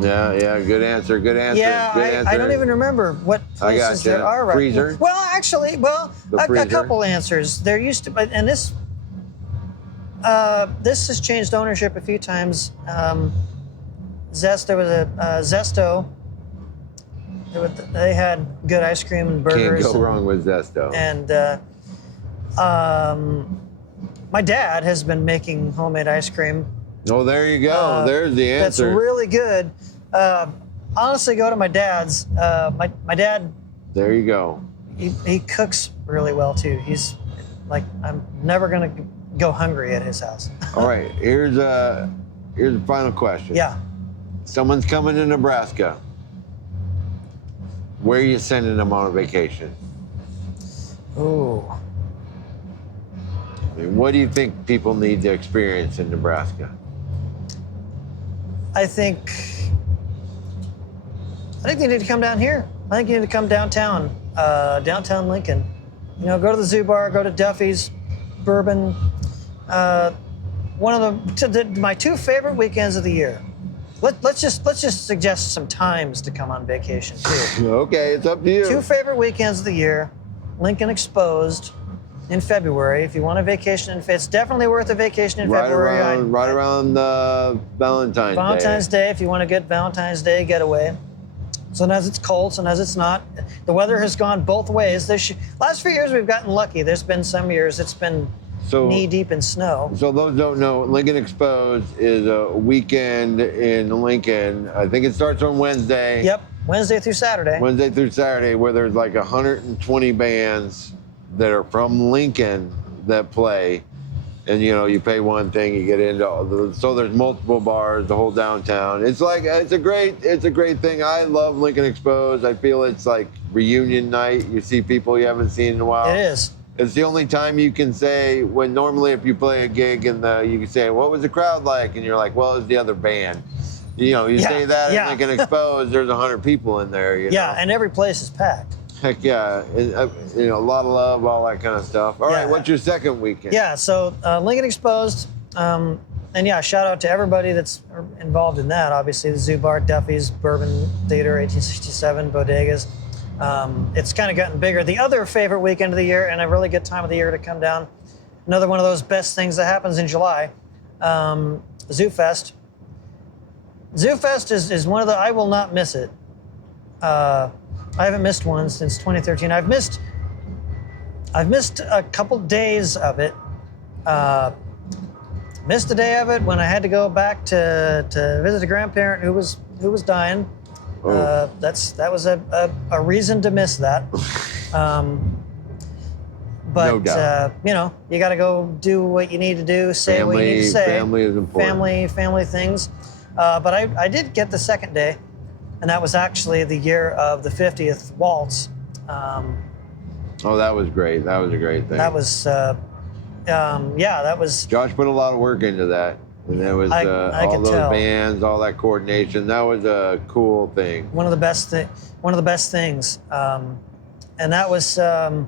Yeah, good answer. Good answer. Yeah, good answer. I don't even remember what I places gotcha. there are right Freezer? now. Well, actually, The a freezer? couple answers. There used to be, and this has changed ownership a few times. Zest. There was a Zesto. They had good ice cream and burgers. Can't go wrong with Zesto. And my dad has been making homemade ice cream. Oh, there you go. There's the answer. That's really good. Honestly, go to my dad's. My dad. There you go. He cooks really well too. He's like, I'm never gonna go hungry at his house. All right, here's a final question. Yeah. Someone's coming to Nebraska. Where are you sending them on a vacation? Ooh. I mean, what do you think people need to experience in Nebraska? I think they need to come down here. I think you need to come downtown Lincoln. You know, go to the Zoo Bar, go to Duffy's, Bourbon. One of my two favorite weekends of the year. Let's just suggest some times to come on vacation too. Okay, it's up to you. Two favorite weekends of the year: Lincoln Exposed in February. If you want a vacation, it's definitely worth a vacation in February. Right around Valentine's Day. If you want to get Valentine's Day getaway. Sometimes it's cold, sometimes it's not. The weather has gone both ways. Last few years we've gotten lucky. There's been some years it's been knee deep in snow. So those don't know, Lincoln Exposed is a weekend in Lincoln. I think it starts on Wednesday. Yep, Wednesday through Saturday. Wednesday through Saturday, where there's like 120 bands that are from Lincoln that play. And you pay one thing, you get into so there's multiple bars, the whole downtown. It's a great thing. I love Lincoln Exposed. I feel it's like reunion night. You see people you haven't seen in a while. It is. It's the only time you can say, when normally if you play a gig and you can say, what was the crowd like? And you're like, well, it was the other band. Say that and Lincoln Exposed, there's 100 people in there. Yeah, and every place is packed. Heck yeah, a lot of love, all that kind of stuff. All right, what's your second weekend? Yeah, so Lincoln Exposed, and shout out to everybody that's involved in that. Obviously, the Zoo Bar, Duffy's, Bourbon Theater, 1867, Bodegas. It's kind of gotten bigger. The other favorite weekend of the year, and a really good time of the year to come down, another one of those best things that happens in July, Zoo Fest. Zoo Fest is one of the, I will not miss it. I haven't missed one since 2013. I've missed a couple days of it. Missed a day of it when I had to go back to visit a grandparent who was dying. Oh. That was a reason to miss that. But No doubt. you got to go do what you need to do, say what you need to say. Family is important. Family things. But I did get the second day. And that was actually the year of the 50th waltz. Oh, that was great. That was a great thing. That was, that was. Josh put a lot of work into that. And that was all those bands, all that coordination. That was a cool thing. One of the best things. And that was, I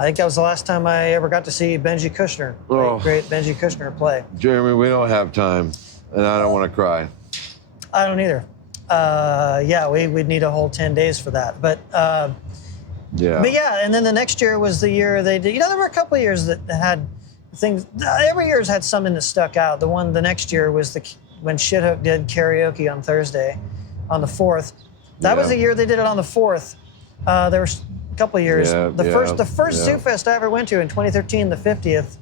think that was the last time I ever got to see Benji Kushner, great Benji Kushner play. Jeremy, we don't have time, and I don't want to cry. I don't either. We'd need a whole 10 days for that. But and then the next year was the year they did. There were a couple of years that had things. Every year's had something that stuck out. The next year was when Shithook did karaoke on Thursday, on the 4th. That was the year they did it on the 4th. There were a couple of years. The first Zoo Fest I ever went to in 2013, the 50th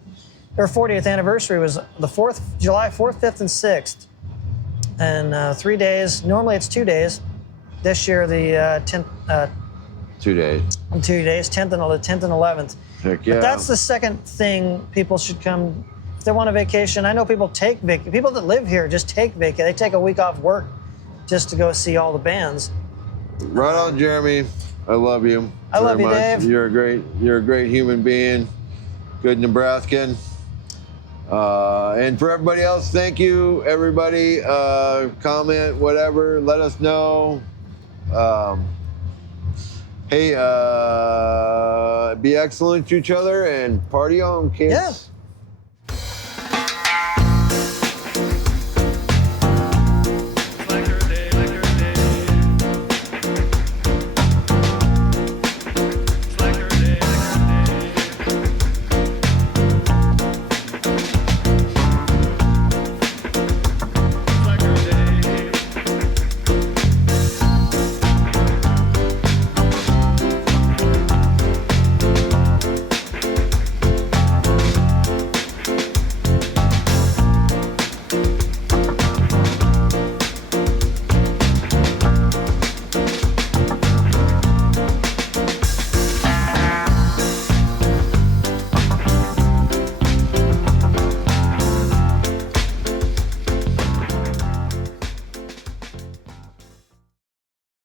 or 40th anniversary was the 4th, July 4th, 5th, and 6th. And 3 days. Normally it's 2 days. This year the 10th. 2 days. 2 days, 10th and 11th. Heck yeah. But that's the second thing people should come if they want a vacation. I know people take vacation. People that live here just take vacation. They take a week off work just to go see all the bands. Right on, Jeremy. I love you. I love you, much. Dave. You're a great human being. Good Nebraskan. And for everybody else, thank you, everybody. Comment, whatever, let us know. Hey, be excellent to each other and party on, kids. Yeah.